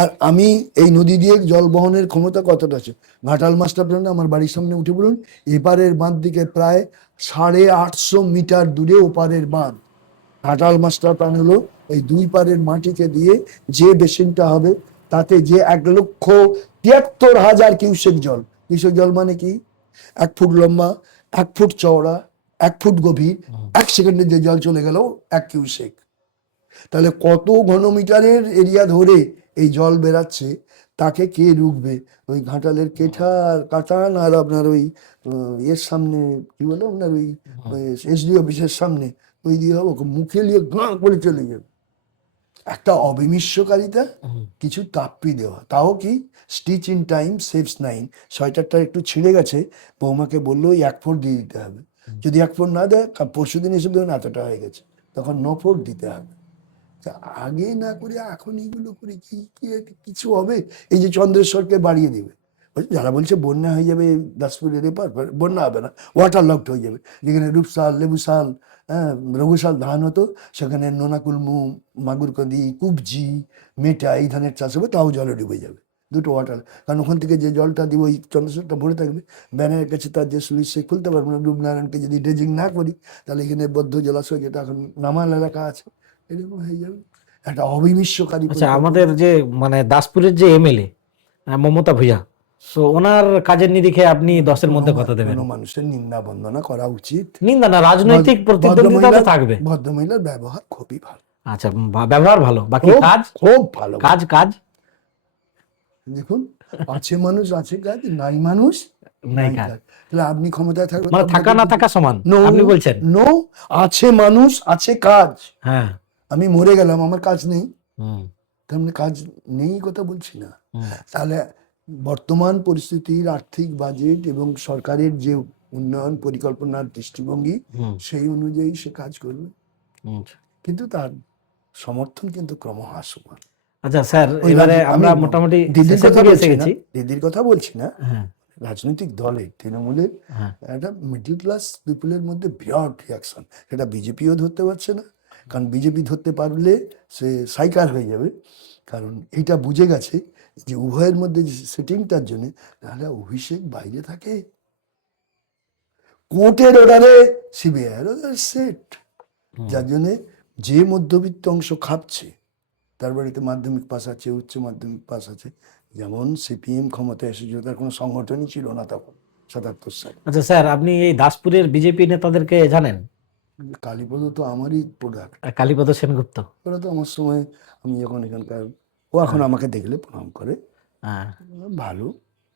আর আমি এই নদী দিয়ে জল বহনের ক্ষমতা কতটা আছে। ঘাটাল মাস্টার প্ল্যানে আমার বাড়ির সামনে উঠে বলুন, এপারের বাঁধ দিকে প্রায় 850 মিটার দূরে ওপারের বাঁধ। ঘাটাল মাস্টার প্ল্যান হলো এই দুই পারের মাটিকে দিয়ে যে বেসিনটা হবে, তাতে যে 1,73,000 কিউসেক জল। কিউসেক জল মানে কি? 1 ফুট লম্বা, 1 ফুট চওড়া, 1 ফুট গভীর, 1 সেকেন্ডে যে জল চলে গেল 1 কিউসেক। তাহলে কত ঘনমিটারের এরিয়া ধরে এই জল বেরাচ্ছে, তাকে কে রুখবে? ওই ঘাটালের কেঠার কাটান আর আপনার ওই এর সামনে কি বলো আপনার ওই এসডি অফিসের সামনে ওই দিয়ে হবে, মুখে নিয়ে গাঁ করে চলে যাবে। একটা অবিমিষ্যকারিতা, হুম, কিছু তাপ্পি দেওয়া, তাও কি স্টিচ ইন টাইম সেভস 9। সোয়েটারটা একটু ছিঁড়ে গেছে, বৌমাকে বললো ওই 1 ফুট দিয়ে দিতে হবে। যদি 1 ফুট না দেয়, পরশু দিন এসে ধরুন এতটা হয়ে গেছে, তখন 9 ফুট দিতে হবে। তা আগে না করে এখন এইগুলো করে কি কি কিছু হবে? এই যে চন্দ্রেশ্বরকে বাড়িয়ে দেবে, যারা বলছে বন্যা হয়ে যাবে দাসপুরের এপার, বন্যা হবে না, ওয়াটার লকড হয়ে যাবে। যেখানে রূপসাল, লেবুসাল, হ্যাঁ রঘুসাল ধান হতো, সেখানে নোনাকুলমু, মাগুরকান্দি, কুবজি, মেটা এই ধানের চাষ হবে, তাও জলে ডুবে যাবে। দুটো ওয়াটার, কারণ ওখান থেকে যে জলটা দিব ওই চন্দ্রেশ্বরটা ভরে থাকবে, ব্যানের কাছে তার যে সুইচ সে খুলতে পারবে না। রূপনারায়ণকে যদি ড্রেজিং না করি, তাহলে এখানে বদ্ধ জলাশয় যেটা এখন নামাল এলাকা আছে, এরকম হয়ে যাবে। একটা অবিমিষ্যকারী আচ্ছা, পরিকল্পনা। আমাদের যে মানে দাসপুরের যে এমএলএ মমতা ভূঁইয়া, তো ওনার কাজের নিরিখে আপনি 10-এর মধ্যে কত দেবেন? কোনো মানুষের নিন্দা বন্দনা করা উচিত? নিন্দা না, রাজনৈতিক প্রতিদ্বন্দ্বিতা তো থাকবে। ভদ্রমহিলার ব্যবহার খুবই ভালো, আচ্ছা, ব্যবহার ভালো, বাকি খুব কাজ? খুব ভালো। কাজ কাজ দেখুন, আছে মানুষ আছে কাজ, নাই মানুষ নাই নাই কাজ, কাজ। তাহলে আপনি ক্ষমতায় থাকবেন, মানে থাকা না থাকা সমান নো আপনি বলছেন? নো, আছে মানুষ আছে কাজ। হ্যাঁ। আমি মরে গেলাম, আমার কাজ নেই, হুম, তার মানে কাজ নেই কথা বলছি না। হুম, তাহলে বর্তমান পরিস্থিতির আর্থিক বাজেট এবং সরকারের যে উন্নয়ন পরিকল্পনার দৃষ্টিভঙ্গি, হুম, সেই অনুযায়ী সে কাজ করবে, হুম। কিন্তু তার সমর্থন কিন্তু ক্রমহ্রাসমান। আচ্ছা স্যার, ওই এবারে আমি আমরা মোটামুটি দিদির শেষের কথা দিকে এসে বলছি না, গেছি। দিদির কথা বলছি না, হ্যাঁ, রাজনৈতিক দলের তৃণমূলের হ্যাঁ, একটা মিডিল ক্লাস পিপুলের মধ্যে বিরাট রিয়াকশন। সেটা বিজেপিও ধরতে পারছে না, কারণ বিজেপি ধরতে পারলে সে সাইকার হয়ে যাবে। কারণ এটা বুঝে গেছে যে উভয়ের মধ্যে যে সেটিংটার জন্য, নাহলে অভিষেক বাইরে থাকে, কোর্টের অর্ডারে সিবিআই সেট, হুম, যার জন্যে যে মধ্যবিত্ত অংশ খাচ্ছে, তার বাড়িতে মাধ্যমিক পাস আছে, উচ্চ মাধ্যমিক পাস আছে। যেমন সিপিএম ক্ষমতায় এসেছিল, তার কোনো সংগঠনই ছিল না তখন 77 সালে। আচ্ছা স্যার, আপনি এই দাসপুরের বিজেপি নেতাদেরকে জানেন? কালীপদ তো আমারই প্রোডাক্ট, কালীপদ সেনগুপ্ত। ওরা তো আমার সময়, আমি যখন এখানকার, ও এখন আমাকে দেখলে প্রণাম করে, হ্যাঁ, ভালো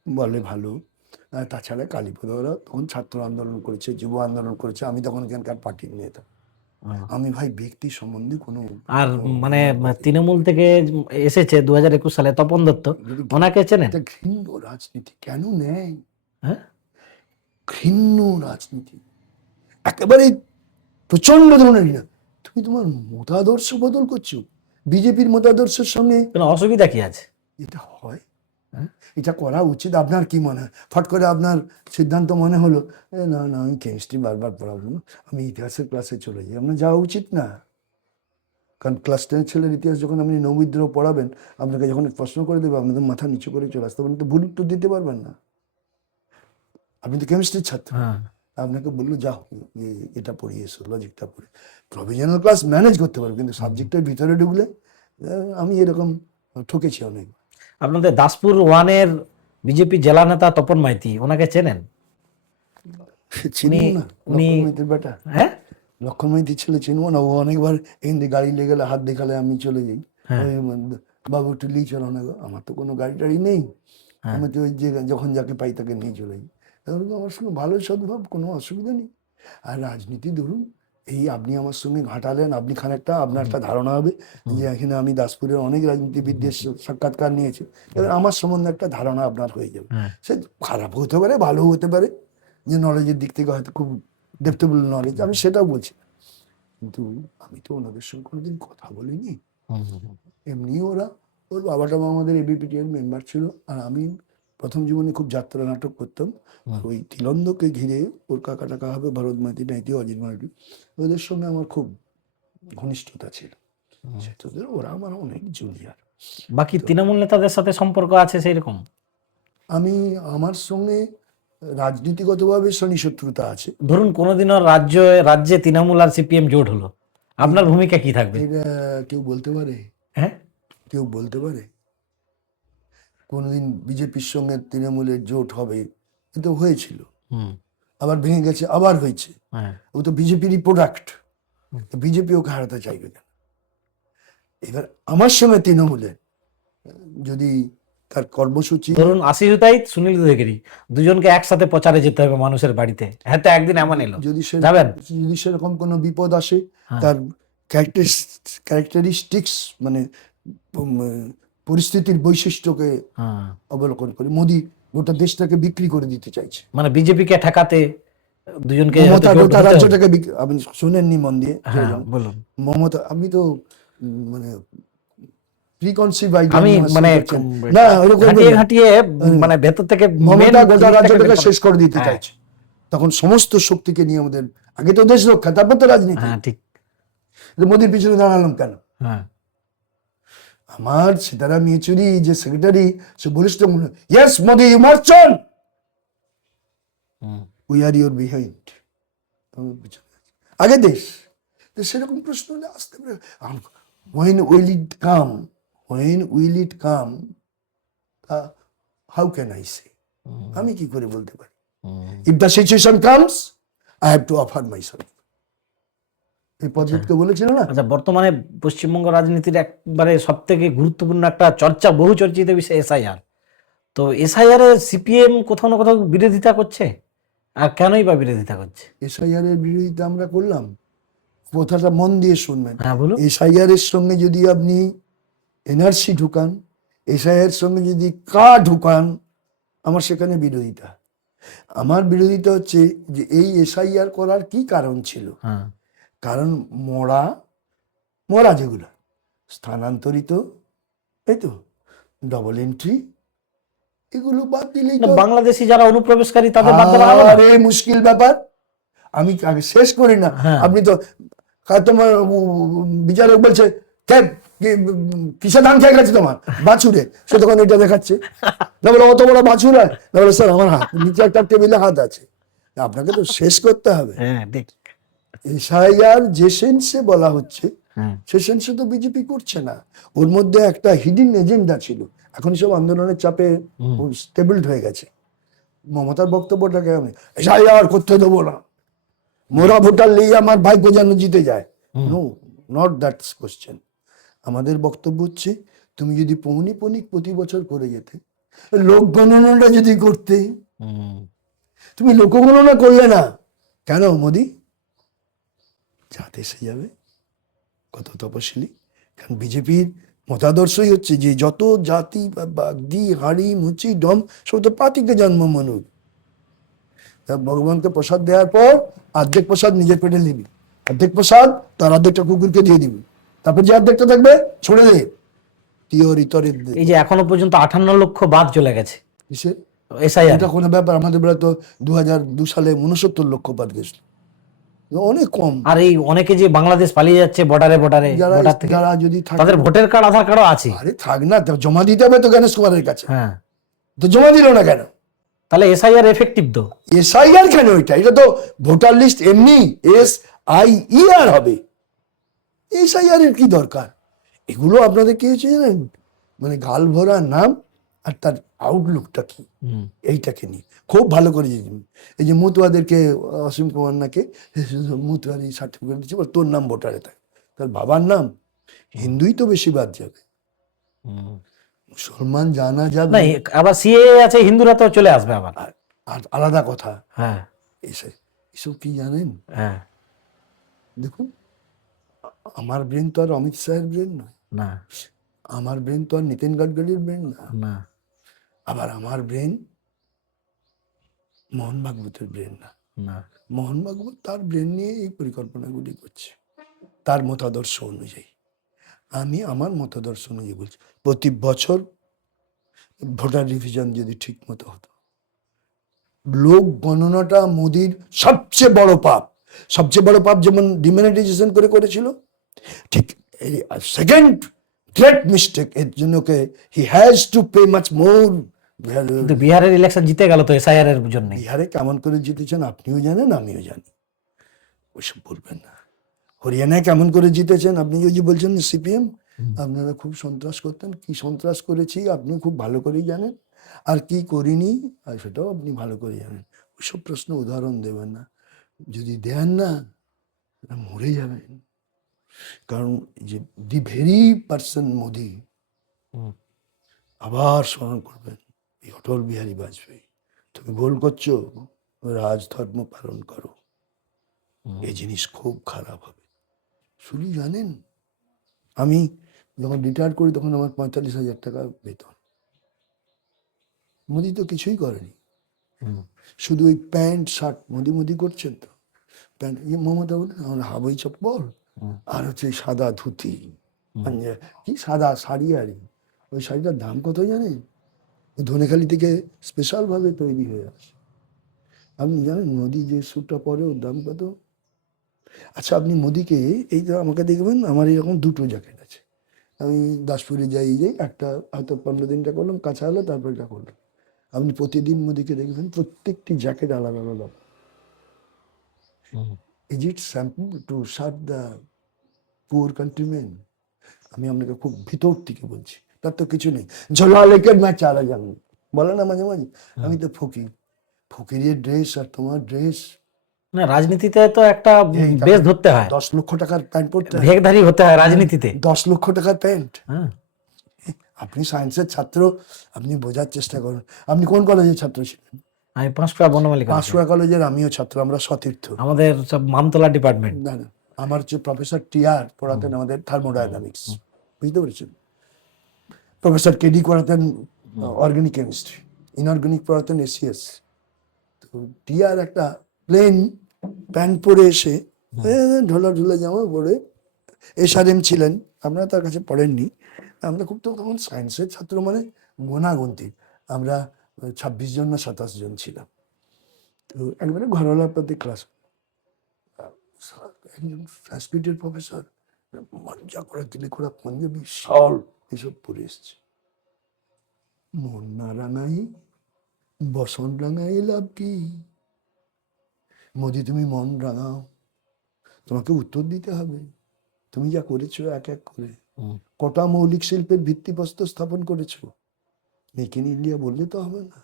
বলে, ভালো। আর তাছাড়া কালীপদ ওরা তখন ছাত্র আন্দোলন করেছে, যুব আন্দোলন করেছে, আমি তখন এখানকার পার্টির নেতা। হ্যাঁ। আমি ভাই ব্যক্তি সম্বন্ধে কোনো আর মানে তৃণমূল থেকে এসেছে 2021 সালে তপন দত্ত, যদি ওনাকে চেনেন? এটা ঘৃণ্য রাজনীতি কেন নেয়, হ্যাঁ, ঘৃণ্য রাজনীতি একেবারে প্রচন্ড ধরনের না। তুমি তোমার মতাদর্শ বদল করছো বিজেপির মতাদর্শের সঙ্গে, কোনো অসুবিধা কি আছে? এটা হয়? হ্যাঁ? এটা করা উচিত? আপনার কি মনে হয়? ফট করে আপনার সিদ্ধান্ত মনে হলো, না না আমি কেমিস্ট্রি বারবার পড়াবো না, আমি ইতিহাসের ক্লাসে চলে যাই, আপনার যাওয়া উচিত না। কারণ ক্লাস 10 ছেলের ইতিহাস যখন আপনি নববিদ্রোহ পড়াবেন, আপনাকে যখন প্রশ্ন করে দেবে, আপনাদের মাথা নিচু করে চলে আসতে পারেন, তো ভুল উত্তর দিতে পারবেন না। আপনি তো কেমিস্ট্রির ছাত্র, হ্যাঁ। আপনাকে বললো যাও এটা পড়িয়ে এসো, লজিকটা পড়ে। প্রভিশনাল ক্লাস ম্যানেজ করতে পারবে, কিন্তু সাবজেক্টের ভিতরে ঢুকলে, আমি এরকম ঠকেছি অনেক। আপনাদের দাসপুর ওয়ানের বিজেপি জেলা নেতা তপন মাইতি, ওনাকে চেনেন? চিনবো না? উনি লক্ষণ মাইতির বেটা, হ্যাঁ, লক্ষণ মাইতির ছেলে চিনবো না? ও অনেকবার এখান দিয়ে গাড়ি লেগে গেলে, হাত দেখালে আমি চলে যাই। হ্যাঁ। ওই বাবু একটু নিয়ে চলো না গো, আমার তো কোনো গাড়ি টাড়ি নেই, হ্যাঁ আমি তো ওই যে যখন যাকে পাই তাকে নিয়ে চলে যাই। তাহলে তো আমার সঙ্গে ভালোই সদ্ভাব, কোনো অসুবিধা নেই। আর রাজনীতি ধরুন, এই আপনি আমার সঙ্গে ঘাটালেন, আপনি খানিকটা আপনার একটা ধারণা হবে যে এখানে আমি দাসপুরের অনেক রাজনীতিবিদদের সাক্ষাৎকার নিয়েছি, এবার আমার সম্বন্ধে একটা ধারণা আপনার হয়ে যাবে। হ্যাঁ সে খারাপ হতে পারে, ভালো হতে পারে, যে নলেজের দিক থেকে হয়তো খুব ডেপথেবল নলেজ, আমি সেটাও বলছি না। কিন্তু আমি তো ওনাদের সঙ্গে কোনোদিন কথা বলিনি। হুম, হুম, হুম। এমনি ওর বাবাটা আমাদের এবিপিটির মেম্বার ছিল, আর আমি প্রথম জীবনে খুব যাত্রা নাটক করতাম। আর ওই তিলন্দকে ঘিরে ওর কাকা টাকা হবে ভরত মাইতি নাইতি অজিত মাইতি, ওদের সঙ্গে আমার খুব ঘনিষ্ঠতা ছিল। সেটাদের ওরা আমার অনেক জুনিয়র। বাকি তৃণমূল নেতাদের সাথে সম্পর্ক আছে সেই রকম? আমি আমার সঙ্গে রাজনীতিগতভাবে শনি শত্রুতা আছে। ধরুন কোনোদিনও রাজ্যে তৃণমূল আর সিপিএম জোট হলো, আপনার ভূমিকা কি থাকবে? এটা কেউ বলতে পারে? হ্যাঁ কেউ বলতে পারে কোনোদিন বিজেপির সঙ্গে তৃণমূলের জোট হবে? কিন্তু হয়েছিল, হুম আবার ভেঙে গেছে, আবার হয়েছে। হ্যাঁ ও তো বিজেপিরই প্রোডাক্ট, বিজেপি ওকে হারাতে চাইবে কেন? এবার আমার সঙ্গে তৃণমূলের যদি তার কর্মসূচি, ধরুন আশিস উতাইত, সুনীল অধিকারী, দুজনকে একসাথে প্রচারে যেতে হবে মানুষের বাড়িতে, হ্যাঁ তো একদিন এমন এলো, যদি যাবেন? যদি সেরকম কোনো বিপদ আসে, হ্যাঁ তার ক্যারেক্টারিস্টিক্স মানে পরিস্থিতির বৈশিষ্ট্যকে হ্যাঁ, অবলোকন করে মোদি গোটা দেশটাকে বিক্রি করে দিতে চাইছে। মানে বিজেপিকে ঠেকাতে দুজনকে হয়তো মমতা জোট গোটা হতে হবে। রাজ্যটাকে আপনি শুনেননি মন দিয়ে হ্যাঁ বলুন। মমতা, আমি তো মানে প্রিকনসিভ আইডিয়া আমি নিয়ে আমার মানে সঙ্গে করছেন। না, ওরকম ঘাটিয়ে করবেন না। ঘাটিয়ে মানে ভেতর থেকে মমতা main গোটা জিনিসটাকে রাজ্যটাকে বের করা। শেষ করে দিতে হ্যাঁ, চাইছে। তখন সমস্ত শক্তিকে নিয়ে আমাদের আগে তো দেশ রক্ষা, তারপর তো রাজনীতি। হ্যাঁ ঠিক। মোদির পিছনে দাঁড়ালাম কেন? হ্যাঁ আমার সীতারাম ইয়েচুরি যে সেক্রেটারি, সে বলিষ্ঠ মনে, yes Modi you must on, hmm, we are your behind. আগে দেশ। তো সেরকম প্রশ্ন হলে আসতে পারে, when will it come, when will it come, how can I say, আমি কি করে বলতে পারি? হুম। If the situation comes, I have to offer myself. এই পদ্ধতিকে বলেছিল না? আচ্ছা, বর্তমানে পশ্চিমবঙ্গ রাজনীতির একবারে সব থেকে গুরুত্বপূর্ণ একটা বহু চর্চিত বিষয় এসআইআর। তো এসআইআর এ সিপিএম কোথাও না কোথাও বিরোধিতা করছে, আর কেনই বা বিরোধিতা করছে? এসআইআর এর বিরোধিতা আমরা করলাম, কথাটা মন দিয়ে শুনবেন। হ্যাঁ বলুন। এসআইআর এর সঙ্গে যদি আপনি এনআরসি ঢুকান, এসআইআর সঙ্গে যদি ঢুকান, আমার সেখানে বিরোধিতা। আমার বিরোধিতা হচ্ছে যে এই এসআইআর করার কি কারণ ছিল? হ্যাঁ কারণ মরা যেগুলো স্থানান্তরিত, এই তো ডবল এন্ট্রি, এগুলো বাদ দিলেই না, তো বাংলাদেশি যারা অনুপ্রবেশকারী তাদের বাদ দেওয়া হবে না? আরে মুশকিল ব্যাপার। আমি আগে শেষ করি না, হ্যাঁ। আপনি তো তোমার বিচারক বলছে কিসে ধান খেয়ে গেছে তোমার বাছুরে, সে তখন এটা দেখাচ্ছে, না বলে অত বড় বাছুর হয়, না বলে স্যার আমার হাত নিচে একটা টেবিলে হাত আছে। আপনাকে তো শেষ করতে হবে। হ্যাঁ ঠিক। এসআইআর যে সেন্সে বলা হচ্ছে, হ্যাঁ সে সেন্সে তো বিজেপি করছে না। ওর মধ্যে একটা হিডেন এজেন্ডা ছিল, এখন সব আন্দোলনের চাপে স্টেবলড হয়ে গেছে। মমতার বক্তব্যটাকে আমি এসআইআর করতে দেবো না, মোরা ভোটার নিয়ে আমার ভাইপো যেন জিতে যায়, নো, নট দ্যাট কোশ্চেন। আমাদের বক্তব্য হচ্ছে, তুমি যদি পৌনিপনিক প্রতি বছর করে যেতে, লোক গণনাটা যদি করতে, হুম। তুমি লোকগণনা করলে না কেন মোদি? জাত এসে যাবে, কত তপশিলি। কারণ বিজেপির মতাদর্শই হচ্ছে যে যত জাতি বাগদি হাড়ি মুচি ডম সব তো পাতিকে জন্ম মনু, তা ভগবানকে প্রসাদ দেওয়ার পর অর্ধেক প্রসাদ নিজের পেটে নিবি, অর্ধেক প্রসাদ তার অর্ধেকটা কুকুরকে দিয়ে দিবি, তারপর যে অর্ধেকটা থাকবে ছড়ে দে ইতরের। এই যে এখনো পর্যন্ত 58 লক্ষ বাদ চলে গেছে কিসের এসআইআর। এটা কোনো ব্যাপার? আমাদের বেলা তো 2002 সালে 69 লক্ষ বাদ গেছিল, অনেক কম। আর এই অনেকে যে বাংলাদেশ পালিয়ে যাচ্ছে বর্ডারে যারা বর্ডার থেকে, যারা যদি থাকে, তাদের ভোটার কার্ড আধার কার্ডও আছে। আরে থাক না, তা জমা দিতে হবে তো গণেশ কুমারের কাছে, হ্যাঁ, তো জমা দিল না কেন? তাহলে এসআইআর এফেক্টিভ তো? এসআইআর কেন? এটা তো ভোটার লিস্ট এমনি SIER হবে, এসআইআর এর কি দরকার? এগুলো আপনাদের কি হয়েছে জানেন, মানে গাল ভরা নাম আর তার আউটলুকটা কি, এইটাকে নিয়ে খুব ভালো করে এই যে মতুয়াদেরকে অসীম কুমার নাকে মতুয়ারি সার্টিফিকেট দিচ্ছে, তোর নাম ভোটারে থাকে, তার বাবার নাম হিন্দুই তো বেশি বাদ যাবে। মুসলমান জানা না যাবে আবার সিএ আছে, হিন্দুরা তো চলে আসবে আবার। আর আর আলাদা কথা। হ্যাঁ এসব কি জানেন, হ্যাঁ। দেখুন আমার ব্রেন তো আর অমিত শাহের ব্রেন নয়, না আমার ব্রেন তো আর নিতিন গডকরির ব্রেন না, না। আবার আমার ব্রেন মোহন ভাগবতের ব্রেন না। না মোহন ভাগবত তার ব্রেন নিয়ে এই পরিকল্পনাগুলি করছে তার মতাদর্শ অনুযায়ী। আমি আমার মতাদর্শ অনুযায়ী বলছি, প্রতি বছর ভোটার রিভিশন যদি ঠিক মতো হতো। লোক গণনাটা মোদির সবচেয়ে বড় পাপ, সবচেয়ে বড় পাপ যেমন ডিমনিটাইজেশন করে করেছিল, ঠিক সেকেন্ড গ্রেট মিস্টেক এর জন্য he has to pay much more. কিন্তু বিহারের ইলেকশন জিতে গেল তো এসআইআর এর জন্য। বিহারে কেমন করে জিতেছেন আপনিও জানেন আমিও জানি, ওইসব বলবেন না। হরিয়ানায় কেমন করে জিতেছেন আপনি যদি বলছেন সিপিএম, আপনারা খুব সন্ত্রাস করতেন, কি সন্ত্রাস করেছি আপনি খুব ভালো করেই জানেন, আর কি করিনি আর সেটাও আপনি ভালো করে জানেন। ওইসব প্রশ্ন উদাহরণ দেবেন না, যদি দেন না মরে যাবেন। কারণ যে দি ভেরি পার্সন মোদি আবার স্মরণ করবেন, এই অটল বিহারী বাজপেয়ী, তুমি ভুল করছো, রাজধর্ম পালন করো, এই জিনিস খুব খারাপ হবে। শুধু জানেন আমি যখন রিটায়ার করি তখন আমার 45,000 টাকা বেতন। মোদি তো কিছুই করেনি, শুধু ওই প্যান্ট শার্ট মোদি করছেন তো, প্যান্ট মমতা বলে আমার হাওয়াই চপ্পল আর হচ্ছে সাদা ধুতি, কি সাদা শাড়ি, আর ওই শাড়িটার দাম কত জানেন, ধনেখালি থেকে স্পেশাল ভাবে তৈরি হয়ে আসে। আপনি জানেন মোদি যে স্যুটটা পরে ওর দাম কত? আচ্ছা আপনি মোদিকে এই তো আমাকে দেখবেন, আমার এরকম দুটো জ্যাকেট আছে, আমি দাসপুরে যাই একটা হয়তো 15 দিনটা করলাম, কাঁচা হলো, তারপর এটা করলাম। আপনি প্রতিদিন মোদিকে দেখবেন প্রত্যেকটি জ্যাকেট আলাদা আলাদা। Is it sample to serve the poor countryman? আমি আপনাকে খুব ভিতর থেকে বলছি, তার তো কিছু নেই, ঝোলা লেকের ম্যাচ চালা যান বলে না মাঝে মাঝে, আমি তো ফকির, ফকিরের ড্রেস আর তোমার ড্রেস। না রাজনীতিতে তো একটা বেশ ধরতে হয়, 10 লক্ষ টাকার প্যান্ট পরতে হয়, ভেগধারী হতে হয় রাজনীতিতে। 10 লক্ষ টাকার প্যান্ট। হ্যাঁ আপনি সায়েন্সের ছাত্র, আপনি বোঝার চেষ্টা করুন। আপনি কোন কলেজের ছাত্র ছিলেন? আমি 5 বনমালী কলেজ। 5 কলেজের আমিও ছাত্র, আমরা সতীর্থ। আমাদের সব মামতলা ডিপার্টমেন্ট। না না, আমার যে প্রফেসর টিআর পড়াতেন আমাদের থার্মোডাইনামিক্স, বুঝতে পেরেছেন? প্রফেসর কেডি করাতেন অর্গানিক কেমিস্ট্রি, ইনঅর্গানিক পড়াতেন এসিএস। তো টিআর একটা প্লেন প্যান্ট পরে এসে ঢোলা ঢোলা জামা পরে, এসআরএম ছিলেন, আপনারা তার কাছে পড়েননি। আমরা খুব তখন সায়েন্সের ছাত্র মানে গোনাগুনতি, আমরা 26 জন না 27 জন ছিলাম। তো একবারে ঘরোয়া প্রতি ক্লাস, একজন সংস্কৃতের প্রফেসর মজা করে তিলেখোড়া পাঞ্জাবি শাল এসব পরে এসছে। মন না রাঙাই বসন রাঙাই লাভ কি? মোদি তুমি মন রাঙাও, তোমাকে উত্তর দিতে হবে, তুমি যা করেছো এক এক করে, কটা মৌলিক শিল্পের ভিত্তিপ্রস্তর স্থাপন করেছো, মেক ইন ইন্ডিয়া বললে তো হবে না।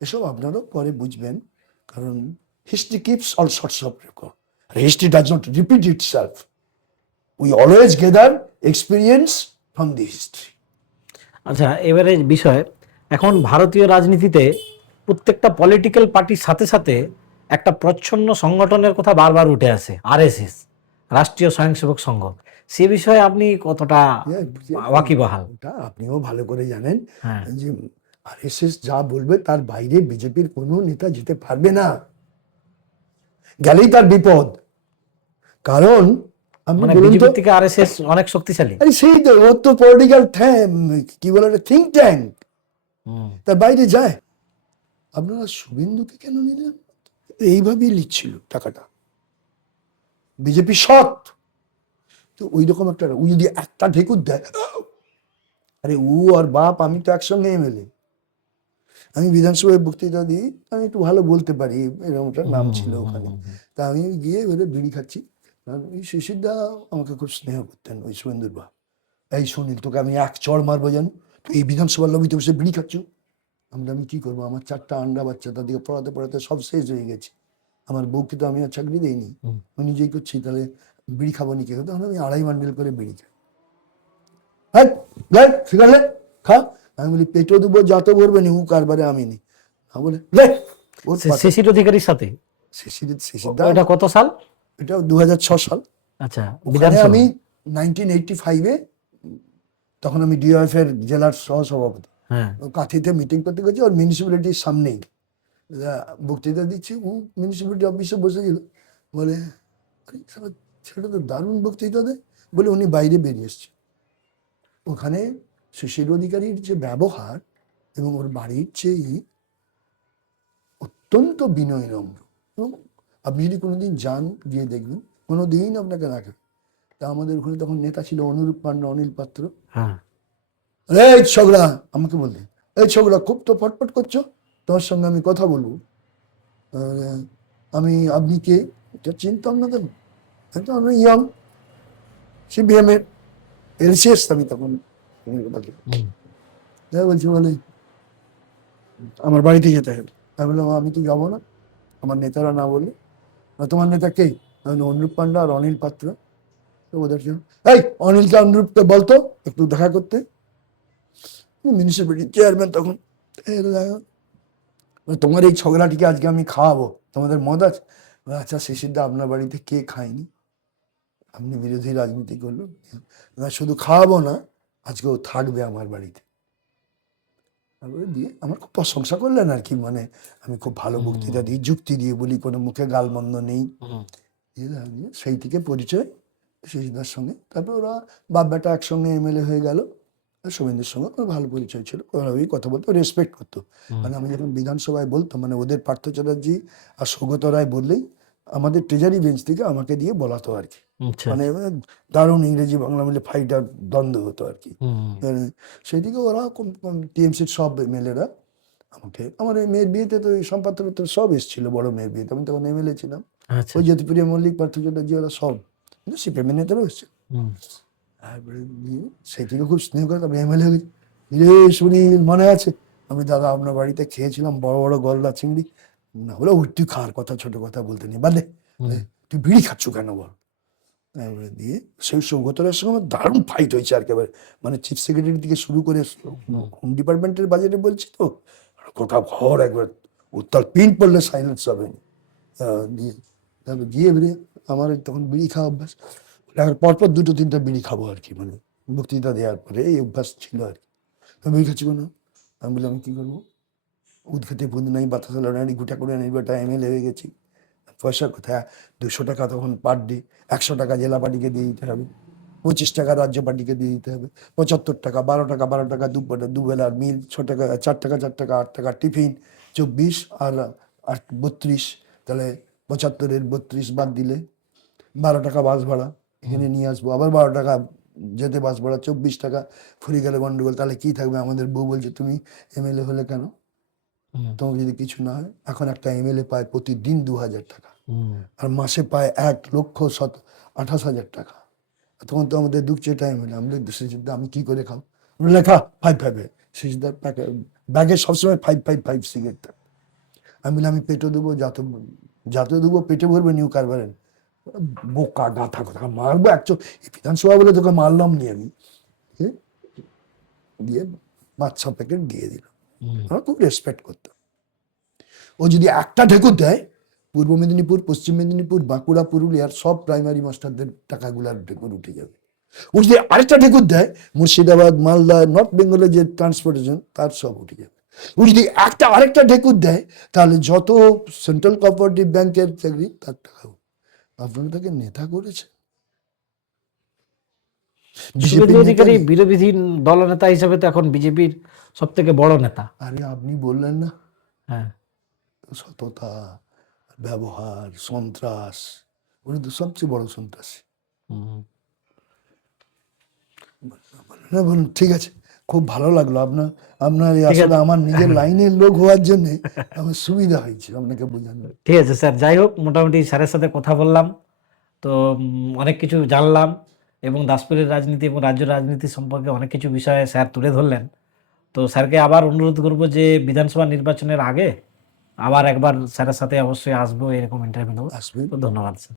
এসব আপনারাও পরে বুঝবেন, কারণ history keeps all sorts of record, history does not repeat itself, we always gather experience from the history. আচ্ছা এবারে বিষয়, এখন ভারতীয় রাজনীতিতে প্রত্যেকটা পলিটিক্যাল পার্টির সাথে সাথে একটা প্রচ্ছন্ন সংগঠনের কথা বারবার উঠে আসে, আরএসএস, রাষ্ট্রীয় স্বয়ংসেবক সংঘ। সে বিষয়ে আপনি কতটা ওয়াকিবহাল? ওটা আপনিও ভালো করে জানেন হ্যাঁ যে আরএসএস যা বলবে তার বাইরে বিজেপির কোনো নেতা যেতে পারবে না, গেলেই তার বিপদ। কারণ আপনি মানে বলুন তো, বিজেপি থেকে আরএসএস অনেক শক্তিশালী। আরে সেই তো ওর তো পলিটিক্যাল কি বলে থিঙ্ক ট্যাঙ্ক, তার বাইরে যায়। আপনারা শুভেন্দুকে কেন নিলেন? এইভাবেই লিখছিল টাকাটা, বিজেপি সৎ, তো ওই রকম একটা, ও যদি একটা ঢেকুর দেয়, আরে ও আর বাপ আমি তো একসঙ্গে এমএলএ, আমি বিধানসভায় বক্তৃতা দিই, আমি একটু ভালো বলতে পারি, এরকম একটা নাম ছিল ওখানে। তা আমি গিয়ে এবারে বিড়ি খাচ্ছি, ওই শিশিরদা আমাকে খুব স্নেহ করতেন, ওই শুভেন্দুর বাপ। এই সুনীল, তোকে আমি এক চড় মারবো জানো, তুই এই বিধানসভার লবিতে বসে বিড়ি খাচ্ছ। আমি কি করবো, আমার 4টা আন্ডা বাচ্চা, তাদেরকে পড়াতে পড়াতে সব শেষ হয়ে গেছে, আমার বউকে তো আমি আর চাকরি দিইনি, আমি নিজেই করছি, তাহলে বিড়ি খাবো নি কে? তখন আমি 2.5 বান্ডেল করে বিড়ি খাই। হ্যাঁ শিখালে খা। আমি বলি পেটও দেবো, যত ভরবে নি, উ কারবারে আমি নি। বলে ওর শিশির অধিকারীর সাথে শিশিরদা, এটা কত সাল? এটা 2006 সাল। আচ্ছা, ওখানে বিধানসভা। আমি 1985-এ, তখন আমি ডিওএফ এর জেলার সহসভাপতি, হ্যাঁ। কাঁথিতে মিটিং করতে গেছি, ওর মিউনিসিপ্যালিটির সামনেই বক্তৃতা দিচ্ছি। ও মিউনিসিপ্যালিটি অফিসে বসেছিল, বলে আরে শালা ছেলেটা তো দারুণ বক্তৃতা দেয়। বলে উনি বাইরে বেরিয়ে এসছে। ওখানে শিশির অধিকারীর যে ব্যবহার এবং ওর বাড়ির যে অত্যন্ত বিনয় নম্র, এবং আপনি যদি কোনোদিন যান গিয়ে দেখবেন, কোনোদিন আপনাকে রাখে। তা আমাদের ওখানে তখন নেতা ছিল অনুরূপ পান্ডা, অনিল পাত্র। হ্যাঁ। এই ছোকরা, আমাকে বলতে, এই ছোকরা খুব তো ফটফট করছো, তোমার সঙ্গে আমি কথা বলবো। আপনি কে? এটা চিনতাম না তখন, একদম আমি ইয়ং সিপিএম এর এলসিএস, আমি তখন বলছি, বলে আমার বাড়িতে যেতে হবে। আমি বললাম আমি তো যাবো না, আমার নেতারা না বললে। তোমার নেতা কে? অনুরূপ পান্ডা আর অনিল পাত্র। তো ওদের জন্য, এই অনিলকে অনুরূপকে বলতো একটু দেখা করতে। মিউনিসিপ্যালিটি চেয়ারম্যান তখন, তোমার এই ঝগড়াটিকে আজকে আমি খাওয়াবো, তোমাদের মদ আছে? আচ্ছা শিশিরদা, আপনার বাড়িতে কে খায়নি? আপনি বিরোধী রাজনীতি করলো, শুধু খাওয়াবো না, আজকেও থাকবে আমার বাড়িতে। তারপরে দিয়ে আমার খুব প্রশংসা করলেন আর কি, মানে আমি খুব ভালো বক্তৃতা দিই, যুক্তি দিয়ে বলি, কোনো মুখে গালমন্দ নেই। সেই থেকে পরিচয় শিশিরদার সঙ্গে। তারপর ওরা বাপ বেটা একসঙ্গে এমএলএ হয়ে গেল। শুভেন্দুর সঙ্গে ওর ভালো পরিচয় ছিল, ওরাই কথা বলতো, রেসপেক্ট করতো। মানে আমি যখন বিধানসভায় বলতাম, মানে ওদের পার্থ চ্যাটার্জি আর সৌগত রায় বললেই আমাদের ট্রেজারি বেঞ্চ থেকে আমাকে দিয়ে বলাতো আর কি। মানে দারুণ ইংরেজি বাংলা মিলে ফাইটার দ্বন্দ্ব হতো আর কি। সেই দিকে ওরা টিএমসির সব এমএলএরা আমাকে, আমার এই মেয়ের বিয়েতে তো এই সম্পাদক তো সব এসেছিল, বড় মেয়ের বিয়েতে আমি তখন এমএলএ ছিলাম। ওই জ্যোতিপ্রিয়া মল্লিক, পার্থ চ্যাটার্জি, ওরা সব সিপিএম নেতারাও এসেছিল। তারপরে সেই থেকে খুব স্নেহ করে তারপরে এমএলএ হয়েছে। সুনীল মনে আছে? আমি দাদা আপনার বাড়িতে খেয়েছিলাম বড় বড় গলদা চিংড়ি। না বলে ওই তুই খাওয়ার কথা, ছোট কথা বলতে নেই, বাদে তুই বিড়ি খাচ্ছ কেন বল। তারপরে দিয়ে সেই সৌগতরের সঙ্গে আমার দারুণ ফাইট হয়েছে আর একেবারে, মানে চিফ সেক্রেটারি থেকে শুরু করে হোম ডিপার্টমেন্টের বাজেটে বলছি তো, গোটা ঘর একবার উত্তাল, পিন পড়লে সাইলেন্স হবে না। দিয়ে তারপর গিয়ে বেরিয়ে আমার তখন বিড়ি খাওয়া অভ্যাস, পরপর 2-3টা বিড়ি খাবো আর কি, মানে বক্তৃতা দেওয়ার পরে এই অভ্যাস ছিল আর কি। আমি বিড়ি খাচ্ছি কোনো, আমি বললাম আমি কী করবো, উদ খেতে বন্ধু নাই, বাতাস লড়াই, গুটা করে নেই, বেটা এমএলএ হয়ে গেছি, পয়সা কোথায়? 200 টাকা তখন পার ডে, 100 টাকা জেলা পার্টিকে দিয়ে দিতে হবে, 25 টাকা রাজ্য পার্টিকে দিয়ে দিতে হবে, 75 টাকা, 12 টাকা দুবেলার মিল, 6 টাকা, 4 টাকা 4 টাকা, 8 টাকা টিফিন, 24 আর 32, তাহলে 75-এর 32 বাদ দিলে 12 টাকা বাস ভাড়া, এখানে নিয়ে আসবো, আবার 12 টাকা যেতে বাস ভাড়া, 24 টাকা, ফুরিয়ে গেলে গন্ডগোল। তাহলে কি থাকবে? আমাদের বউ বলছে তুমি এমএলএ হলে কেন, তোমার যদি কিছু না হয়। এখন একটা এমএলএ পায় প্রতিদিন 2000 টাকা, আর মাসে পায় 1,28,000 টাকা। তখন তো আমাদের দুঃখে টাইম হলে আমাদের আমি কি করে খাও? লেখা 5 শিশুদার ব্যাগে সবসময় 5 সিগারেট থাকে। আমি বলি আমি পেটে দেবো, যাতে দেবো পেটে ভরবে, নিউ কারবারের বোকা গাথা কথা মারবো একচো, বিধানসভা বলে তোকে মারলাম নি আমি। দিয়ে 5-6 প্যাকেট দিয়ে দিল। আমরা খুব রেসপেক্ট করতাম। ও যদি একটা ঢেকুর দেয়, পূর্ব মেদিনীপুর, পশ্চিম মেদিনীপুর, বাঁকুড়া, পুরুলিয়ার সব প্রাইমারি মাস্টারদের টাকাগুলার ঢেকুর উঠে যাবে। ও যদি আরেকটা ঢেকুর দেয়, মুর্শিদাবাদ, মালদা, নর্থ বেঙ্গলের যে ট্রান্সপোর্টেশন তার সব উঠে যাবে। ও যদি আরেকটা ঢেকুর দেয়, তাহলে যত সেন্ট্রাল কোঅপারেটিভ ব্যাংকের চাকরি তার টাকা। আপনারা তাকে নেতা করেছে। শুভেন্দু অধিকারী বিরোধী দলনেতা হিসেবে তো এখন বিজেপির সব থেকে বড় নেতা। আরে আপনি বললেন না, হ্যাঁ, সততা, ব্যবহার, সন্ত্রাস, উনি তো সবচেয়ে বড় সন্ত্রাসী। বলুন ঠিক আছে, খুব ভালো লাগলো আপনার আসলে আমার নিজের লাইনের লোক হওয়ার জন্য আমার সুবিধা হয়েছে আপনাকে বোঝানো। ঠিক আছে স্যার, যাই হোক মোটামুটি স্যারের সাথে কথা বললাম, তো অনেক কিছু জানলাম, এবং দাসপুরের রাজনীতি এবং রাজ্য রাজনীতি সম্পর্কে অনেক কিছু বিষয়ে স্যার তুলে ধরলেন। তো স্যারকে আবার অনুরোধ করব যে বিধানসভা নির্বাচনের আগে আবার একবার স্যারের সাথে অবশ্যই আসবো, এরকম ইন্টারভিউ নেবো। আসবেন। ধন্যবাদ স্যার।